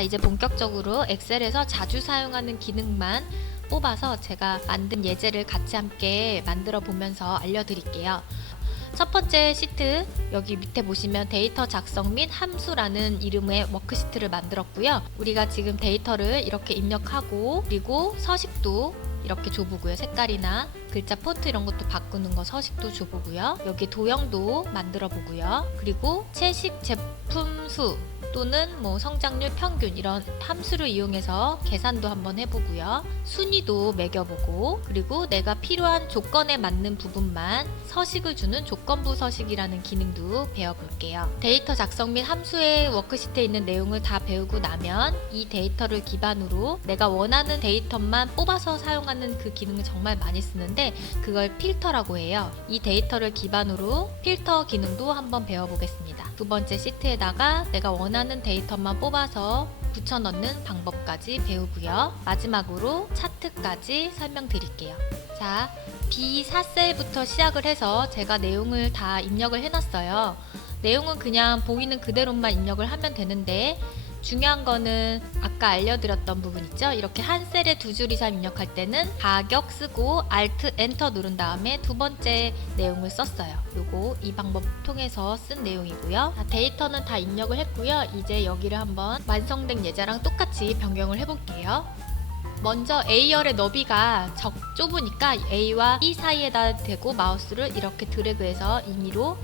자, 이제 본격적으로 엑셀에서 자주 사용하는 기능만 뽑아서 제가 만든 예제를 같이 함께 만들어 보면서 알려드릴게요. 첫 번째 시트, 여기 밑에 보시면 데이터 작성 및 함수라는 이름의 워크시트를 만들었고요. 우리가 지금 데이터를 이렇게 입력하고, 그리고 서식도 이렇게 줘보고요. 색깔이나 글자 폰트 이런 것도 바꾸는 거 서식도 줘보고요. 여기 도형도 만들어 보고요. 그리고 채식 제품 수 또는 뭐 성장률 평균 이런 함수를 이용해서 계산도 한번 해보고요. 순위도 매겨보고, 그리고 내가 필요한 조건에 맞는 부분만 서식을 주는 조건부 서식이라는 기능도 배워볼게요. 데이터 작성 및 함수의 워크시트에 있는 내용을 다 배우고 나면 이 데이터를 기반으로 내가 원하는 데이터만 뽑아서 사용하는 그 기능을 정말 많이 쓰는데 그걸 필터라고 해요. 이 데이터를 기반으로 필터 기능도 한번 배워보겠습니다. 두 번째 시트에다가 내가 원하는 데이터만 뽑아서 붙여넣는 방법까지 배우고요. 마지막으로 차트까지 설명드릴게요. 자, B4셀부터 시작을 해서 제가 내용을 다 입력을 해놨어요. 내용은 그냥 보이는 그대로만 입력을 하면 되는데 중요한 거는 아까 알려드렸던 부분 있죠? 이렇게 한 셀에 두 줄 이상 입력할 때는 가격 쓰고 Alt Enter 누른 다음에 두 번째 내용을 썼어요. 요거 이 방법 통해서 쓴 내용이고요. 자, 데이터는 다 입력을 했고요. 이제 여기를 한번 완성된 예제랑 똑같이 변경을 해볼게요. 먼저 A열의 너비가 좁으니까 A와 E 사이에다 대고 마우스를 이렇게 드래그해서 임의로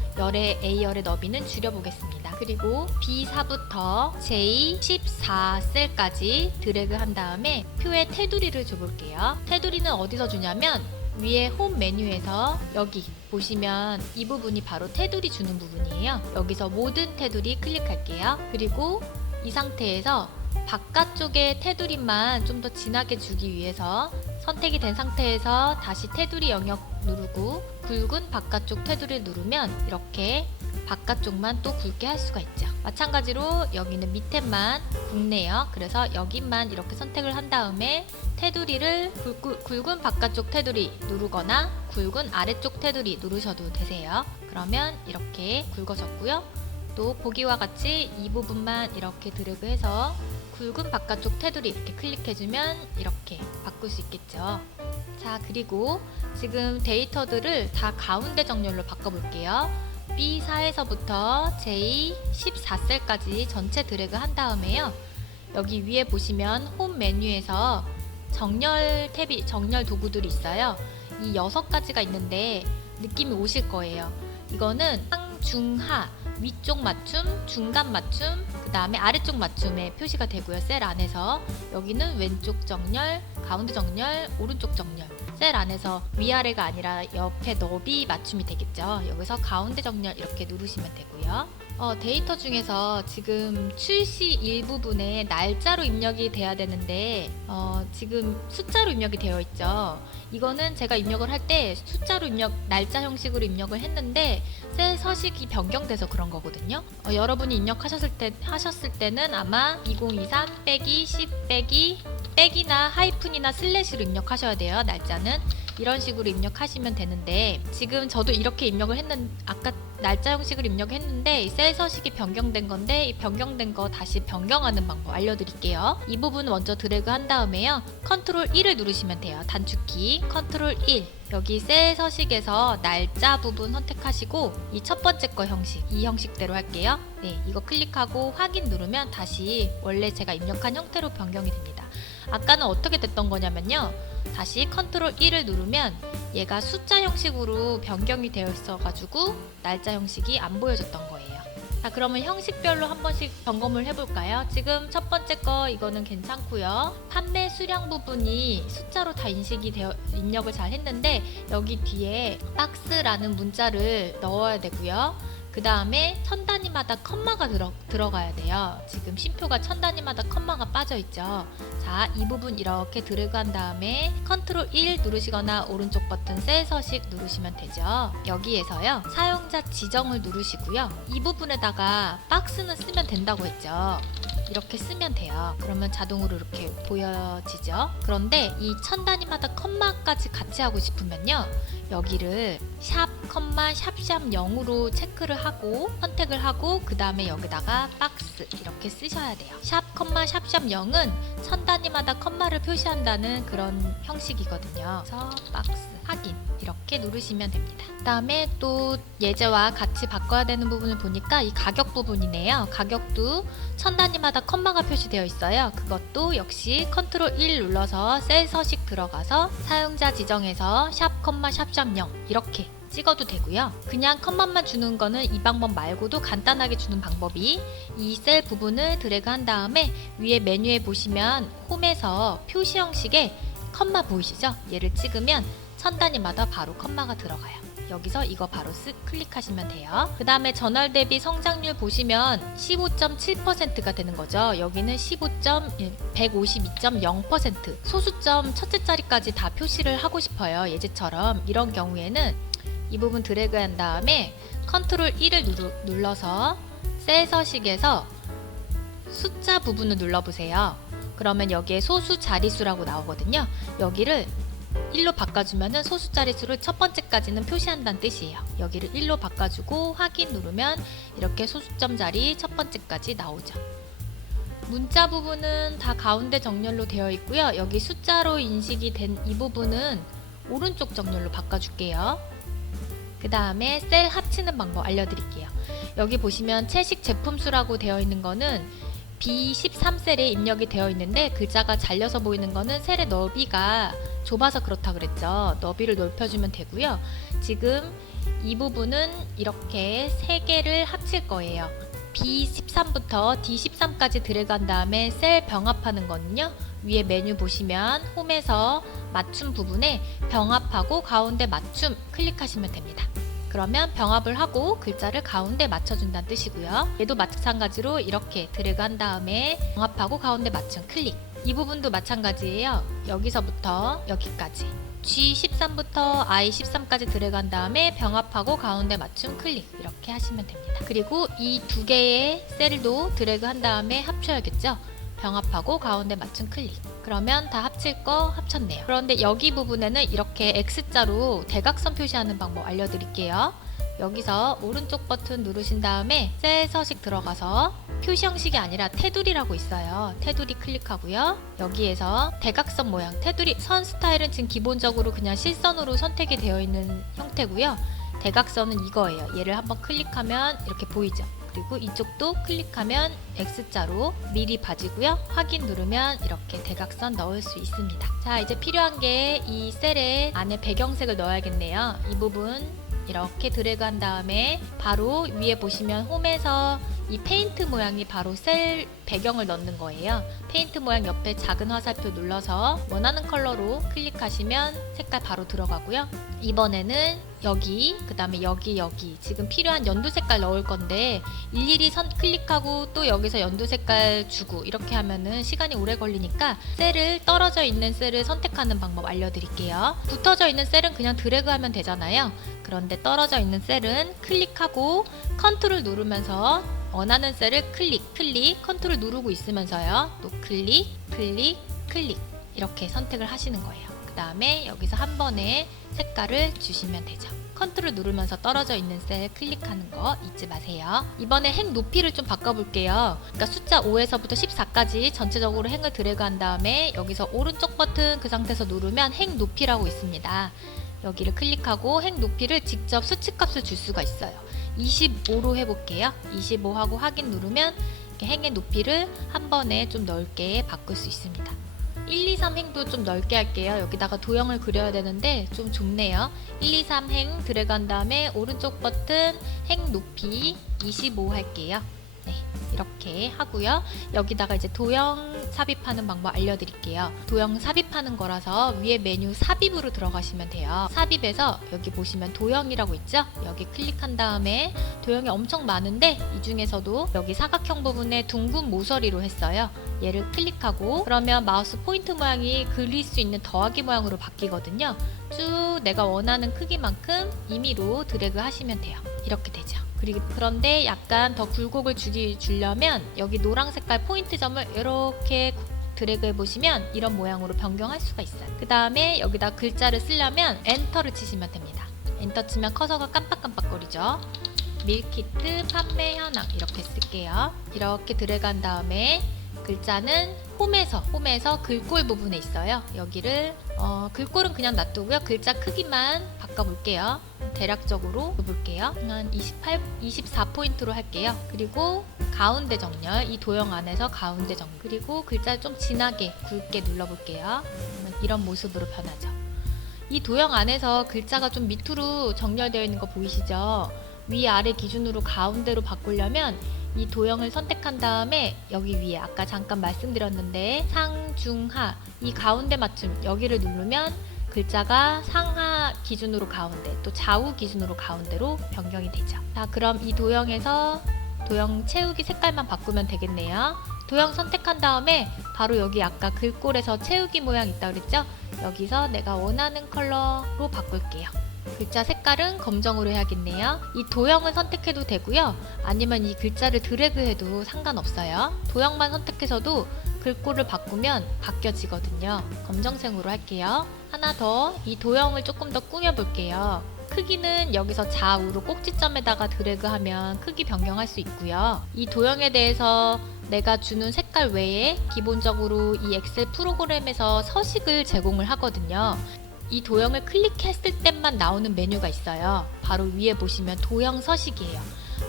A열의 너비는 줄여보겠습니다. 그리고 B4부터 J14셀까지 드래그한 다음에 표에 테두리를 줘볼게요. 테두리는 어디서 주냐면 위에 홈 메뉴에서 여기 보시면 이 부분이 바로 테두리 주는 부분이에요. 여기서 모든 테두리 클릭할게요. 그리고 이 상태에서 바깥쪽의 테두리만 좀 더 진하게 주기 위해서 선택이 된 상태에서 다시 테두리 영역 누르고 굵은 바깥쪽 테두리를 누르면 이렇게 바깥쪽만 또 굵게 할 수가 있죠. 마찬가지로 여기는 밑에만 굵네요. 그래서 여기만 이렇게 선택을 한 다음에 테두리를 굵은 바깥쪽 테두리 누르거나 굵은 아래쪽 테두리 누르셔도 되세요. 그러면 이렇게 굵어졌고요. 또 보기와 같이 이 부분만 이렇게 드래그해서 굵은 바깥쪽 테두리 이렇게 클릭해주면 이렇게 바꿀 수 있겠죠. 자, 그리고 지금 데이터들을 다 가운데 정렬로 바꿔볼게요. B4에서부터 J14셀까지 전체 드래그 한 다음에요. 여기 위에 보시면 홈 메뉴에서 정렬 탭이 정렬 도구들이 있어요. 이 6가지가 있는데 느낌이 오실 거예요. 이거는 상, 중, 하, 위쪽 맞춤, 중간 맞춤, 그 다음에 아래쪽 맞춤에 표시가 되고요. 셀 안에서 여기는 왼쪽 정렬, 가운데 정렬, 오른쪽 정렬. 셀 안에서 위아래가 아니라 옆에 너비 맞춤이 되겠죠. 여기서 가운데 정렬 이렇게 누르시면 되고요. 데이터 중에서 지금 출시 일부분에 날짜로 입력이 돼야 되는데 지금 숫자로 입력이 되어 있죠. 이거는 제가 입력을 할 때 숫자로 날짜 형식으로 입력을 했는데 셀 서식이 변경돼서 그런 거거든요. 여러분이 입력하셨을 때는 아마 2023 빼기 10 빼기 백이나 하이픈이나 슬래시로 입력하셔야 돼요. 날짜는 이런 식으로 입력하시면 되는데 지금 저도 이렇게 아까 날짜 형식으로 입력했는데 셀 서식이 변경된 건데 이 변경된 거 다시 변경하는 방법 알려드릴게요. 이 부분 먼저 드래그 한 다음에요. 컨트롤 1을 누르시면 돼요. 단축키 컨트롤 1. 여기 셀 서식에서 날짜 부분 선택하시고 이 첫 번째 거 형식, 이 형식대로 할게요. 네, 이거 클릭하고 확인 누르면 다시 원래 제가 입력한 형태로 변경이 됩니다. 아까는 어떻게 됐던 거냐면요. 다시 컨트롤 1을 누르면 얘가 숫자 형식으로 변경이 되어 있어가지고 날짜 형식이 안 보여졌던 거예요. 자, 그러면 형식별로 한 번씩 점검을 해볼까요? 지금 첫 번째 거 이거는 괜찮고요. 판매 수량 부분이 숫자로 다 입력을 잘 했는데 여기 뒤에 박스라는 문자를 넣어야 되고요. 그 다음에 천 단위마다 컴마가 들어가야 돼요. 지금 쉼표가 천 단위마다 컴마가 빠져있죠. 자, 이 부분 이렇게 드래그 한 다음에 컨트롤 1 누르시거나 오른쪽 버튼 셀 서식 누르시면 되죠. 여기에서요. 사용자 지정을 누르시고요. 이 부분에다가 박스는 쓰면 된다고 했죠. 이렇게 쓰면 돼요. 그러면 자동으로 이렇게 보여지죠. 그런데 이 천 단위마다 컴마까지 같이 하고 싶으면요. 여기를 샵, 컴마, 샵샵 0으로 체크를 하고 선택을 하고 그 다음에 여기다가 박스 이렇게 쓰셔야 돼요. 샵 샵, 0은 천 단위마다 컴마를 표시한다는 그런 형식이거든요. 그래서 박스 확인 이렇게 누르시면 됩니다. 그 다음에 또 예제와 같이 바꿔야 되는 부분을 보니까 이 가격 부분이네요. 가격도 천 단위마다 컴마가 표시되어 있어요. 그것도 역시 컨트롤 1 눌러서 셀 서식 들어가서 사용자 지정에서 샵, 샵, 0 이렇게 찍어도 되고요. 그냥 컴마만 주는 거는 이 방법 말고도 간단하게 주는 방법이 이 셀 부분을 드래그 한 다음에 위에 메뉴에 보시면 홈에서 표시 형식의 컴마 보이시죠? 얘를 찍으면 천 단위마다 바로 컴마가 들어가요. 여기서 이거 바로 클릭하시면 돼요. 그 다음에 전월 대비 성장률 보시면 15.7%가 되는 거죠. 여기는 152.0% 소수점 첫째 자리까지 다 표시를 하고 싶어요. 예제처럼 이런 경우에는 이 부분 드래그 한 다음에 컨트롤 1을 눌러서 셀 서식에서 숫자 부분을 눌러보세요. 그러면 여기에 소수 자릿수라고 나오거든요. 여기를 1로 바꿔주면 소수 자릿수를 첫 번째까지는 표시한다는 뜻이에요. 여기를 1로 바꿔주고 확인 누르면 이렇게 소수점 자리 첫 번째까지 나오죠. 문자 부분은 다 가운데 정렬로 되어 있고요. 여기 숫자로 인식이 된 이 부분은 오른쪽 정렬로 바꿔줄게요. 그 다음에 셀 합치는 방법 알려드릴게요. 여기 보시면 채식 제품수라고 되어 있는 거는 B13셀에 입력이 되어 있는데 글자가 잘려서 보이는 거는 셀의 너비가 좁아서 그렇다 그랬죠. 너비를 넓혀주면 되고요. 지금 이 부분은 이렇게 3개를 합칠 거예요. B13부터 D13까지 들어간 다음에 셀 병합하는 거는요. 위에 메뉴 보시면 홈에서 맞춤 부분에 병합하고 가운데 맞춤 클릭하시면 됩니다. 그러면 병합을 하고 글자를 가운데 맞춰준다는 뜻이고요. 얘도 마찬가지로 이렇게 드래그 한 다음에 병합하고 가운데 맞춤 클릭. 이 부분도 마찬가지예요. 여기서부터 여기까지 G13부터 I13까지 드래그 한 다음에 병합하고 가운데 맞춤 클릭 이렇게 하시면 됩니다. 그리고 이 두 개의 셀도 드래그 한 다음에 합쳐야겠죠. 병합하고 가운데 맞춤 클릭. 그러면 다 합칠 거 합쳤네요. 그런데 여기 부분에는 이렇게 X자로 대각선 표시하는 방법 알려드릴게요. 여기서 오른쪽 버튼 누르신 다음에 셀 서식 들어가서 표시 형식이 아니라 테두리라고 있어요. 테두리 클릭하고요. 여기에서 대각선 모양, 테두리 선 스타일은 지금 기본적으로 그냥 실선으로 선택이 되어 있는 형태고요. 대각선은 이거예요. 얘를 한번 클릭하면 이렇게 보이죠. 그리고 이쪽도 클릭하면 X자로 미리 봐지고요. 확인 누르면 이렇게 대각선 넣을 수 있습니다. 자, 이제 필요한 게 이 셀에 안에 배경색을 넣어야겠네요. 이 부분 이렇게 드래그 한 다음에 바로 위에 보시면 홈에서 이 페인트 모양이 바로 셀 배경을 넣는 거예요. 페인트 모양 옆에 작은 화살표 눌러서 원하는 컬러로 클릭하시면 색깔 바로 들어가고요. 이번에는 여기, 그 다음에 여기 지금 필요한 연두 색깔 넣을 건데 일일이 클릭하고 또 여기서 연두 색깔 주고 이렇게 하면은 시간이 오래 걸리니까 셀을 떨어져 있는 셀을 선택하는 방법 알려드릴게요. 붙어져 있는 셀은 그냥 드래그 하면 되잖아요. 그런데 떨어져 있는 셀은 클릭하고 컨트롤 누르면서 원하는 셀을 클릭, 컨트롤 누르고 있으면서요. 또 클릭 이렇게 선택을 하시는 거예요. 그 다음에 여기서 한 번에 색깔을 주시면 되죠. 컨트롤 누르면서 떨어져 있는 셀 클릭하는 거 잊지 마세요. 이번에 행 높이를 좀 바꿔볼게요. 그러니까 숫자 5에서부터 14까지 전체적으로 행을 드래그 한 다음에 여기서 오른쪽 버튼 그 상태에서 누르면 행 높이라고 있습니다. 여기를 클릭하고 행 높이를 직접 수치값을 줄 수가 있어요. 25로 해볼게요. 25하고 확인 누르면 이렇게 행의 높이를 한 번에 좀 넓게 바꿀 수 있습니다. 1, 2, 3 행도 좀 넓게 할게요. 여기다가 도형을 그려야 되는데 좀 좁네요. 1, 2, 3 행 드래그 한 다음에 오른쪽 버튼 행 높이 25 할게요. 네, 이렇게 하고요. 여기다가 이제 도형 삽입하는 방법 알려드릴게요. 도형 삽입하는 거라서 위에 메뉴 삽입으로 들어가시면 돼요. 삽입에서 여기 보시면 도형이라고 있죠? 여기 클릭한 다음에 도형이 엄청 많은데 이 중에서도 여기 사각형 부분에 둥근 모서리로 했어요. 얘를 클릭하고 그러면 마우스 포인트 모양이 그릴 수 있는 더하기 모양으로 바뀌거든요. 쭉 내가 원하는 크기만큼 임의로 드래그 하시면 돼요. 이렇게 되죠. 그런데 약간 더 굴곡을 주려면 여기 노란 색깔 포인트 점을 이렇게 드래그 해보시면 이런 모양으로 변경할 수가 있어요. 그 다음에 여기다 글자를 쓰려면 엔터를 치시면 됩니다. 엔터 치면 커서가 깜빡깜빡거리죠. 밀키트 판매 현황 이렇게 쓸게요. 이렇게 드래그 한 다음에 글자는 홈에서 글꼴 부분에 있어요. 여기를 글꼴은 그냥 놔두고요. 글자 크기만 바꿔볼게요. 대략적으로 볼게요. 한 24포인트로 할게요. 그리고 가운데 정렬, 이 도형 안에서 가운데 정렬. 그리고 글자 좀 진하게 굵게 눌러볼게요. 이런 모습으로 변하죠. 이 도형 안에서 글자가 좀 밑으로 정렬되어 있는 거 보이시죠? 위아래 기준으로 가운데로 바꾸려면 이 도형을 선택한 다음에 여기 위에 아까 잠깐 말씀드렸는데 상중하 이 가운데 맞춤 여기를 누르면 글자가 상하 기준으로 가운데 또 좌우 기준으로 가운데로 변경이 되죠. 자, 그럼 이 도형에서 도형 채우기 색깔만 바꾸면 되겠네요. 도형 선택한 다음에 바로 여기 아까 글꼴에서 채우기 모양 있다고 그랬죠? 여기서 내가 원하는 컬러로 바꿀게요. 글자 색깔은 검정으로 해야겠네요. 이 도형을 선택해도 되고요. 아니면 이 글자를 드래그해도 상관없어요. 도형만 선택해서도 글꼴을 바꾸면 바뀌어지거든요. 검정색으로 할게요. 하나 더 이 도형을 조금 더 꾸며볼게요. 크기는 여기서 좌우로 꼭지점에다가 드래그하면 크기 변경할 수 있고요. 이 도형에 대해서 내가 주는 색깔 외에 기본적으로 이 엑셀 프로그램에서 서식을 제공을 하거든요. 이 도형을 클릭했을 때만 나오는 메뉴가 있어요. 바로 위에 보시면 도형 서식이에요.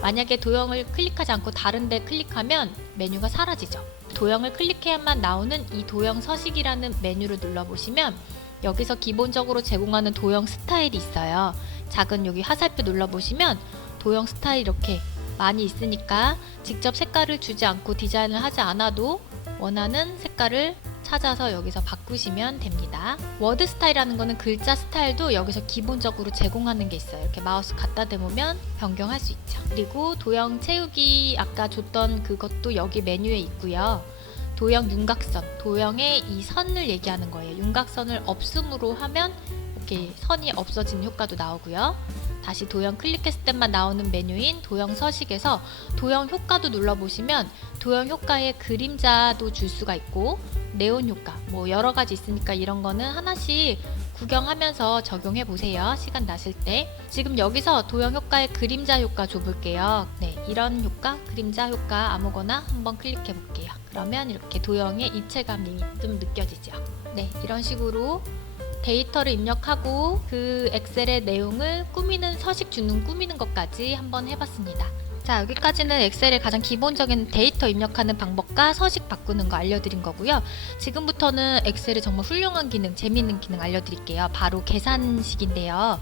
만약에 도형을 클릭하지 않고 다른 데 클릭하면 메뉴가 사라지죠. 도형을 클릭해야만 나오는 이 도형 서식이라는 메뉴를 눌러보시면 여기서 기본적으로 제공하는 도형 스타일이 있어요. 작은 여기 화살표 눌러보시면 도형 스타일 이렇게 많이 있으니까 직접 색깔을 주지 않고 디자인을 하지 않아도 원하는 색깔을 찾아서 여기서 바꾸시면 됩니다. 워드 스타일이라는 거는 글자 스타일도 여기서 기본적으로 제공하는 게 있어요. 이렇게 마우스 갖다 대보면 변경할 수 있죠. 그리고 도형 채우기 아까 줬던 그것도 여기 메뉴에 있고요. 도형 윤곽선, 도형의 이 선을 얘기하는 거예요. 윤곽선을 없음으로 하면 이렇게 선이 없어지는 효과도 나오고요. 다시 도형 클릭했을 때만 나오는 메뉴인 도형 서식에서 도형 효과도 눌러보시면 도형 효과에 그림자도 줄 수가 있고 네온 효과 뭐 여러 가지 있으니까 이런 거는 하나씩 구경하면서 적용해 보세요. 시간 나실 때. 지금 여기서 도형 효과의 그림자 효과 줘볼게요. 네, 이런 효과, 그림자 효과 아무거나 한번 클릭해 볼게요. 그러면 이렇게 도형의 입체감이 좀 느껴지죠. 네, 이런 식으로 데이터를 입력하고 그 엑셀의 내용을 꾸미는 서식 주는 꾸미는 것까지 한번 해봤습니다. 자, 여기까지는 엑셀의 가장 기본적인 데이터 입력하는 방법과 서식 바꾸는 거 알려드린 거고요. 지금부터는 엑셀의 정말 훌륭한 기능, 재미있는 기능 알려드릴게요. 바로 계산식인데요.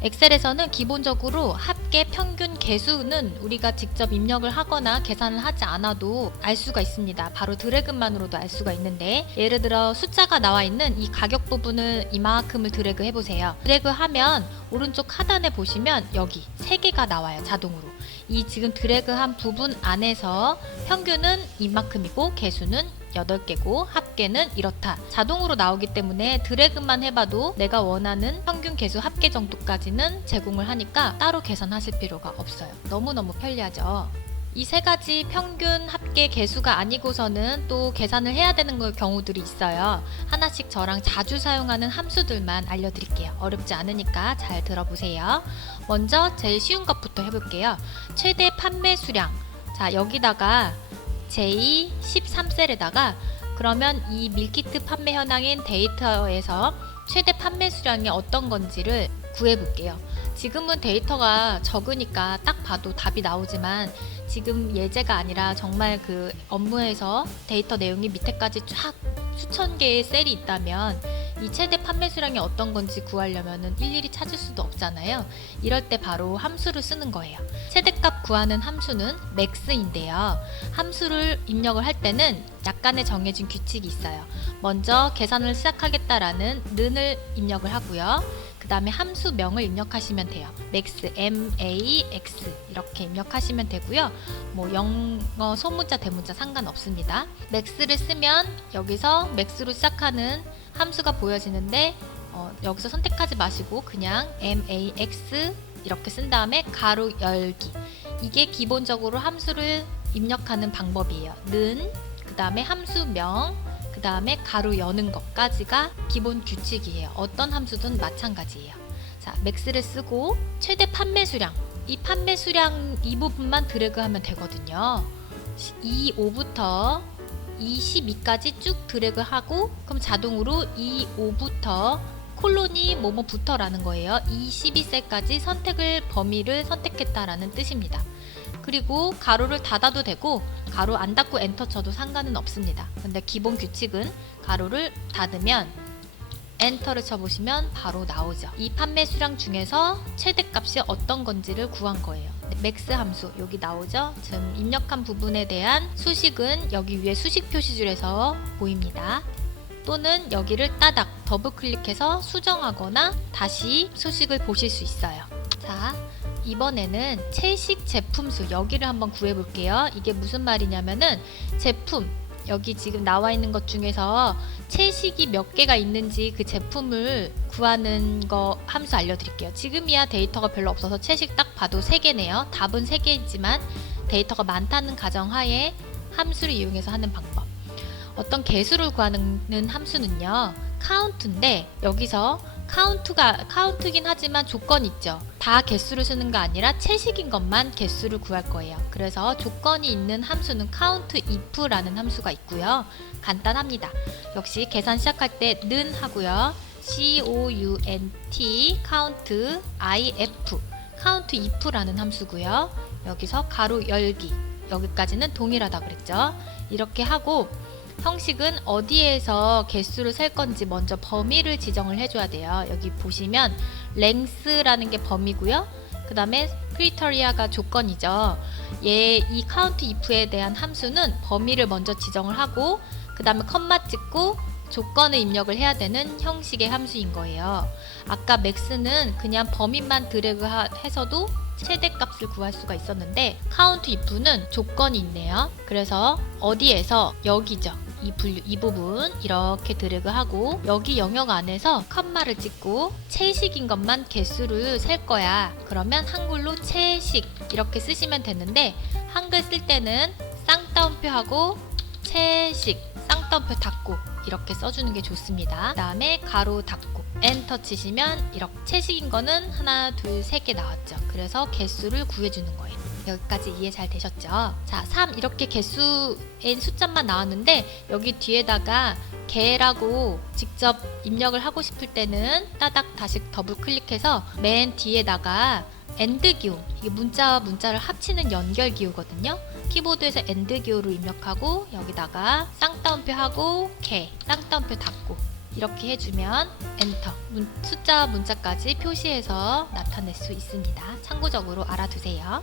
엑셀에서는 기본적으로 합계, 평균, 개수는 우리가 직접 입력을 하거나 계산을 하지 않아도 알 수가 있습니다. 바로 드래그만으로도 알 수가 있는데 예를 들어 숫자가 나와 있는 이 가격 부분을 이만큼을 드래그 해보세요. 드래그하면 오른쪽 하단에 보시면 여기 3개가 나와요. 자동으로. 이 지금 드래그한 부분 안에서 평균은 이만큼이고 개수는 8개고 합계는 이렇다. 자동으로 나오기 때문에 드래그만 해봐도 내가 원하는 평균 개수 합계 정도까지는 제공을 하니까 따로 계산하실 필요가 없어요. 너무너무 편리하죠. 이 3가지 평균, 합계, 개수가 아니고서는 또 계산을 해야 되는 경우들이 있어요. 하나씩 저랑 자주 사용하는 함수들만 알려드릴게요. 어렵지 않으니까 잘 들어보세요. 먼저 제일 쉬운 것부터 해볼게요. 최대 판매 수량. 자, 여기다가 J13셀에다가 그러면 이 밀키트 판매 현황인 데이터에서 최대 판매 수량이 어떤 건지를 구해볼게요. 지금은 데이터가 적으니까 딱 봐도 답이 나오지만 지금 예제가 아니라 정말 그 업무에서 데이터 내용이 밑에까지 쫙 수천 개의 셀이 있다면 이 최대 판매 수량이 어떤 건지 구하려면 일일이 찾을 수도 없잖아요. 이럴 때 바로 함수를 쓰는 거예요. 최대값 구하는 함수는 max인데요. 함수를 입력을 할 때는 약간의 정해진 규칙이 있어요. 먼저 계산을 시작하겠다라는 는을 입력을 하고요. 그 다음에 함수명을 입력하시면 돼요. max, max 이렇게 입력하시면 되고요. 뭐 영어 소문자 대문자 상관없습니다. max를 쓰면 여기서 max로 시작하는 함수가 보여지는데 여기서 선택하지 마시고 그냥 max 이렇게 쓴 다음에 가로 열기. 이게 기본적으로 함수를 입력하는 방법이에요. 는, 그 다음에 함수명, 그 다음에 가로 여는 것까지가 기본 규칙이에요. 어떤 함수든 마찬가지예요. 자, max를 쓰고 최대 판매 수량. 이 판매 수량 이 부분만 드래그하면 되거든요. 25부터 22까지 쭉 드래그하고 그럼 자동으로 25부터 콜론이 뭐뭐부터라는 거예요. 22셀까지 범위를 선택했다라는 뜻입니다. 그리고 가로를 닫아도 되고 가로 안 닫고 엔터 쳐도 상관은 없습니다. 근데 기본 규칙은 가로를 닫으면 엔터를 쳐보시면 바로 나오죠. 이 판매 수량 중에서 최대값이 어떤 건지를 구한 거예요. 맥스 함수 여기 나오죠. 지금 입력한 부분에 대한 수식은 여기 위에 수식 표시줄에서 보입니다. 또는 여기를 따닥 더블 클릭해서 수정하거나 다시 수식을 보실 수 있어요. 자, 이번에는 채식 제품수 여기를 한번 구해 볼게요. 이게 무슨 말이냐면은 제품 여기 지금 나와 있는 것 중에서 채식이 몇 개가 있는지 그 제품을 구하는 거 함수 알려드릴게요. 지금이야 데이터가 별로 없어서 채식 딱 봐도 3개네요. 답은 3개이지만 데이터가 많다는 가정하에 함수를 이용해서 하는 방법. 어떤 개수를 구하는 함수는요. 카운트인데 여기서 카운트긴 하지만 조건이 있죠. 다 개수를 쓰는 거 아니라 채식인 것만 개수를 구할 거예요. 그래서 조건이 있는 함수는 count if라는 함수가 있고요. 간단합니다. 역시 계산 시작할 때 는 하고요. count count if count if라는 함수고요. 여기서 가로 열기 여기까지는 동일하다 그랬죠. 이렇게 하고 형식은 어디에서 개수를 셀 건지 먼저 범위를 지정을 해줘야 돼요. 여기 보시면 length라는 게 범위고요. 그 다음에 criteria가 조건이죠. 이 count if에 대한 함수는 범위를 먼저 지정을 하고 그 다음에 컴마 찍고 조건을 입력을 해야 되는 형식의 함수인 거예요. 아까 max는 그냥 범위만 드래그해서도 최대값을 구할 수가 있었는데 count if는 조건이 있네요. 그래서 어디에서 여기죠. 이 부분 이렇게 드래그하고 여기 영역 안에서 컴마를 찍고 채식인 것만 개수를 셀 거야. 그러면 한글로 채식 이렇게 쓰시면 되는데 한글 쓸 때는 쌍따옴표하고 채식 쌍따옴표 닫고 이렇게 써주는 게 좋습니다. 그 다음에 가로 닫고 엔터 치시면 이렇게 채식인 거는 하나, 둘, 3개 나왔죠. 그래서 개수를 구해주는 거예요. 여기까지 이해 잘 되셨죠? 자, 3 이렇게 개수인 숫자만 나왔는데 여기 뒤에다가 개라고 직접 입력을 하고 싶을 때는 따닥 다시 더블 클릭해서 맨 뒤에다가 AND 기호 이게 문자와 문자를 합치는 연결 기호거든요. 키보드에서 AND 기호로 입력하고 여기다가 쌍따옴표 하고 개 쌍따옴표 닫고 이렇게 해주면 엔터 숫자와 문자까지 표시해서 나타낼 수 있습니다. 참고적으로 알아두세요.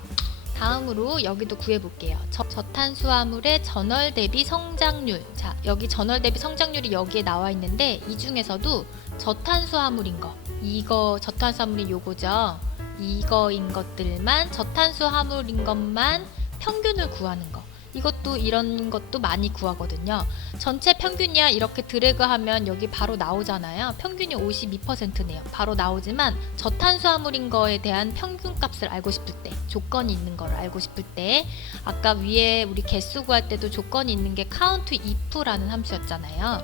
다음으로 여기도 구해볼게요. 저탄수화물의 전월 대비 성장률. 자, 여기 전월 대비 성장률이 여기에 나와 있는데 이 중에서도 저탄수화물인 거 이거 저탄수화물이 요거죠. 이거인 것들만 저탄수화물인 것만 평균을 구하는 거. 이것도 이런 것도 많이 구하거든요. 전체 평균이야 이렇게 드래그하면 여기 바로 나오잖아요. 평균이 52%네요. 바로 나오지만 저탄수화물인 거에 대한 평균값을 알고 싶을 때 조건이 있는 거를 알고 싶을 때 아까 위에 우리 개수 구할 때도 조건이 있는 게 count if라는 함수였잖아요.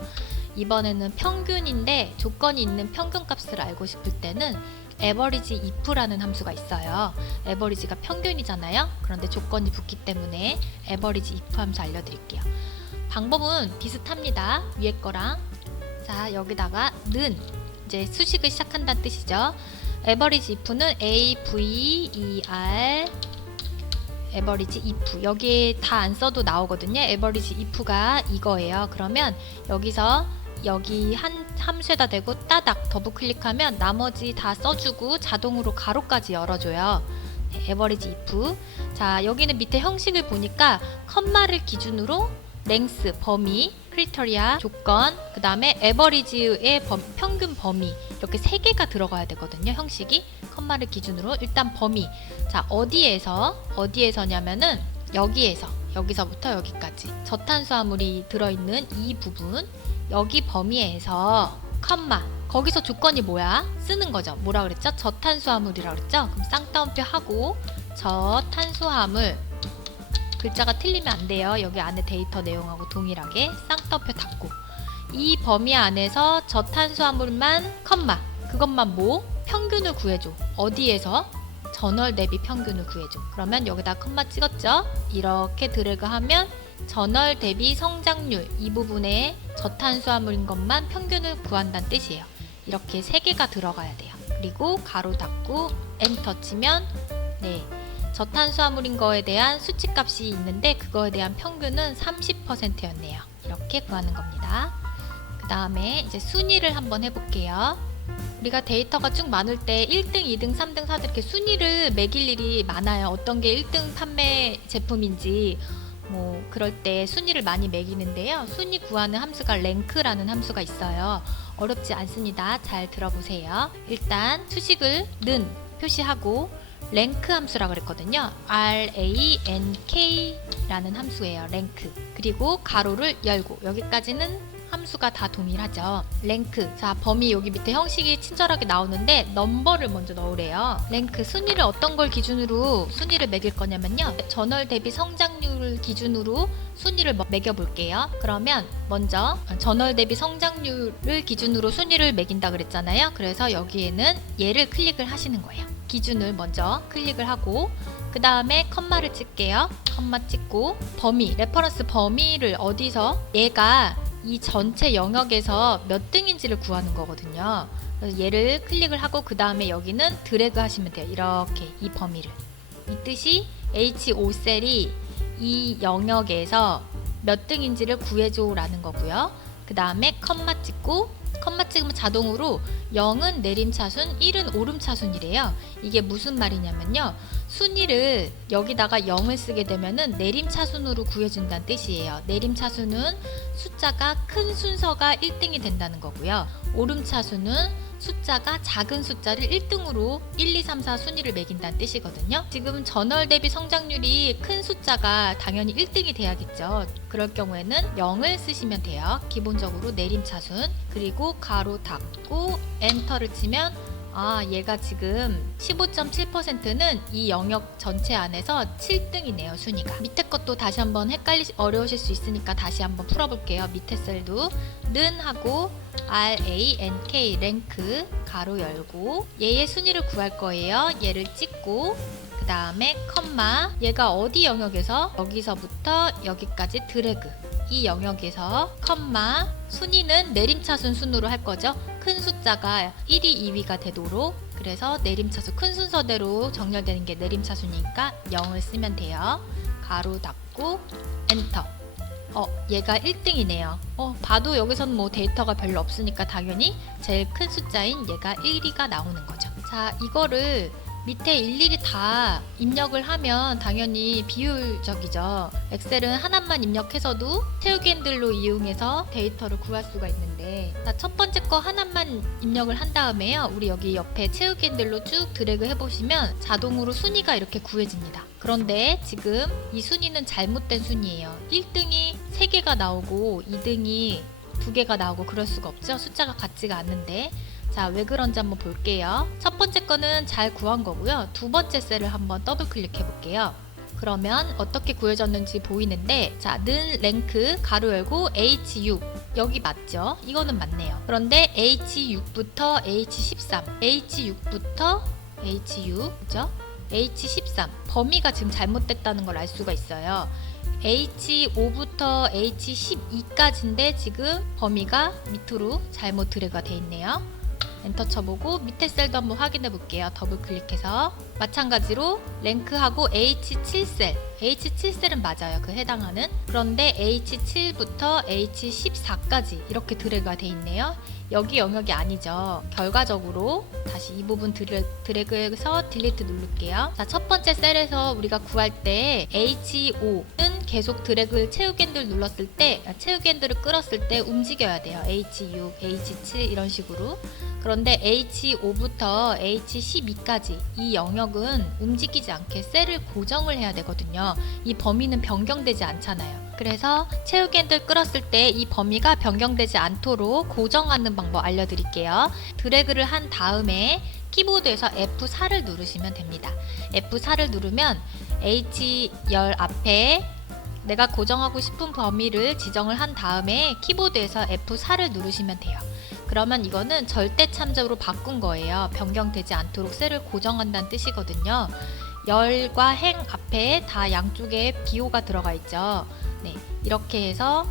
이번에는 평균인데 조건이 있는 평균값을 알고 싶을 때는 average if라는 함수가 있어요. average가 평균이잖아요. 그런데 조건이 붙기 때문에 average if 함수 알려드릴게요. 방법은 비슷합니다. 위에 거랑. 자, 여기다가 는 이제 수식을 시작한다는 뜻이죠. average if는 AVER average if 여기에 다 안 써도 나오거든요. average if가 이거예요. 그러면 여기서 여기 한 함수에다 대고 따닥 더블 클릭하면 나머지 다 써주고 자동으로 가로까지 열어줘요. 네, average if. 자, 여기는 밑에 형식을 보니까 컴마를 기준으로 length 범위, criteria 조건, 그 다음에 average의 평균 범위 이렇게 3개가 들어가야 되거든요. 형식이 컴마를 기준으로 일단 범위. 자, 어디에서냐면은 여기서부터 여기까지 저탄수화물이 들어있는 이 부분 여기 범위에서 컴마 거기서 조건이 뭐야? 쓰는 거죠. 뭐라 그랬죠? 저탄수화물이라 그랬죠? 그럼 쌍따옴표 하고 저탄수화물 글자가 틀리면 안 돼요. 여기 안에 데이터 내용하고 동일하게 쌍따옴표 닫고 이 범위 안에서 저탄수화물만 컴마 그것만 평균을 구해줘. 어디에서? 전월 대비 평균을 구해줘. 그러면 여기다 컴마 찍었죠? 이렇게 드래그하면 전월 대비 성장률 이 부분에 저탄수화물인 것만 평균을 구한다는 뜻이에요. 이렇게 3개가 들어가야 돼요. 그리고 가로 닫고 엔터 치면 저탄수화물인 거에 대한 수치값이 있는데 그거에 대한 평균은 30%였네요. 이렇게 구하는 겁니다. 그 다음에 이제 순위를 한번 해볼게요. 우리가 데이터가 쭉 많을 때 1등, 2등, 3등, 4등 이렇게 순위를 매길 일이 많아요. 어떤 게 1등 판매 제품인지 그럴 때 순위를 많이 매기는데요. 순위 구하는 함수가 랭크라는 함수가 있어요. 어렵지 않습니다. 잘 들어보세요. 일단 수식을 는 표시하고 랭크 함수라고 그랬거든요. RANK라는 함수예요. 랭크. 그리고 가로를 열고 여기까지는 함수가 다 동일하죠. 랭크. 자, 범위 여기 밑에 형식이 친절하게 나오는데 넘버를 먼저 넣으래요. 랭크. 순위를 어떤 걸 기준으로 순위를 매길 거냐면요. 전월 대비 성장률 기준으로 순위를 매겨 볼게요. 그러면 먼저 전월 대비 성장률을 기준으로 순위를 매긴다 그랬잖아요. 그래서 여기에는 얘를 클릭을 하시는 거예요. 기준을 먼저 클릭을 하고 그 다음에 컴마를 칠게요. 컴마 찍고 범위, 레퍼런스 범위를 어디서 얘가 이 전체 영역에서 몇 등인지를 구하는 거거든요. 그래서 얘를 클릭을 하고 그 다음에 여기는 드래그 하시면 돼요. 이렇게 이 범위를. 이 뜻이 H5셀이 이 영역에서 몇 등인지를 구해줘 라는 거고요. 그 다음에 컴마 찍고 컴마 찍으면 자동으로 0은 내림차순, 1은 오름차순이래요. 이게 무슨 말이냐면요. 순위를 여기다가 0을 쓰게 되면은 내림차순으로 구해준다는 뜻이에요. 내림차순은 숫자가 큰 순서가 1등이 된다는 거고요. 오름차순은 숫자가 작은 숫자를 1등으로 1, 2, 3, 4 순위를 매긴다는 뜻이거든요. 지금 전월 대비 성장률이 큰 숫자가 당연히 1등이 돼야겠죠. 그럴 경우에는 0을 쓰시면 돼요. 기본적으로 내림차순. 그리고 가로 닫고 엔터를 치면 얘가 지금 15.7%는 이 영역 전체 안에서 7등이네요. 순위가. 밑에 것도 다시 한번 어려우실 수 있으니까 다시 한번 풀어볼게요. 밑에 셀도 는 하고 RANK 랭크 가로 열고 얘의 순위를 구할 거예요. 얘를 찍고 그 다음에 컴마 얘가 어디 영역에서 여기서부터 여기까지 드래그 이 영역에서 컴마 순위는 내림차순 순으로 할 거죠. 큰 숫자가 1위, 2위가 되도록. 그래서 내림차순 큰 순서대로 정렬되는 게 내림차순이니까 0을 쓰면 돼요. 가로 닫고 엔터. 얘가 1등이네요. 봐도 여기서는 데이터가 별로 없으니까 당연히 제일 큰 숫자인 얘가 1위가 나오는 거죠. 자, 이거를 밑에 일일이 다 입력을 하면 당연히 비효율적이죠. 엑셀은 하나만 입력해서도 채우기 핸들로 이용해서 데이터를 구할 수가 있는데 첫 번째 거 하나만 입력을 한 다음에요. 우리 여기 옆에 채우기 핸들로 쭉 드래그 해보시면 자동으로 순위가 이렇게 구해집니다. 그런데 지금 이 순위는 잘못된 순위예요. 1등이 3개가 나오고 2등이 2개가 나오고 그럴 수가 없죠. 숫자가 같지가 않는데. 자, 왜 그런지 한번 볼게요. 첫 번째 거는 잘 구한 거고요. 두 번째 셀을 한번 더블 클릭해 볼게요. 그러면 어떻게 구해졌는지 보이는데 자, 는 랭크 가로 열고 H6 여기 맞죠? 이거는 맞네요. 그런데 H6부터 H13 H6부터 H6 그죠? H13 범위가 지금 잘못됐다는 걸 알 수가 있어요. H5부터 H12까지인데 지금 범위가 밑으로 잘못 드래그가 돼 있네요. 엔터 쳐보고 밑에 셀도 한번 확인해 볼게요. 더블 클릭해서 마찬가지로 랭크하고 H7셀 H7셀은 맞아요. 그 해당하는. 그런데 H7부터 H14까지 이렇게 드래그가 돼 있네요. 여기 영역이 아니죠. 결과적으로 다시 이 부분 드래그해서 딜리트 누를게요. 자, 첫 번째 셀에서 우리가 구할 때 H5는 계속 드래그 채우기 핸들 눌렀을 때 채우기 핸들을 끌었을 때 움직여야 돼요. H6, H7 이런 식으로. 그런데 H5부터 H12까지 이 영역은 움직이지 않게 셀을 고정을 해야 되거든요. 이 범위는 변경되지 않잖아요. 그래서 채우기 핸들 끌었을 때 이 범위가 변경되지 않도록 고정하는 방법 알려드릴게요. 드래그를 한 다음에 키보드에서 F4를 누르시면 됩니다. F4를 누르면 H열 앞에 내가 고정하고 싶은 범위를 지정을 한 다음에 키보드에서 F4를 누르시면 돼요. 그러면 이거는 절대 참조로 바꾼 거예요. 변경되지 않도록 셀을 고정한다는 뜻이거든요. 열과 행 앞에 다 양쪽에 기호가 들어가 있죠. 네, 이렇게 해서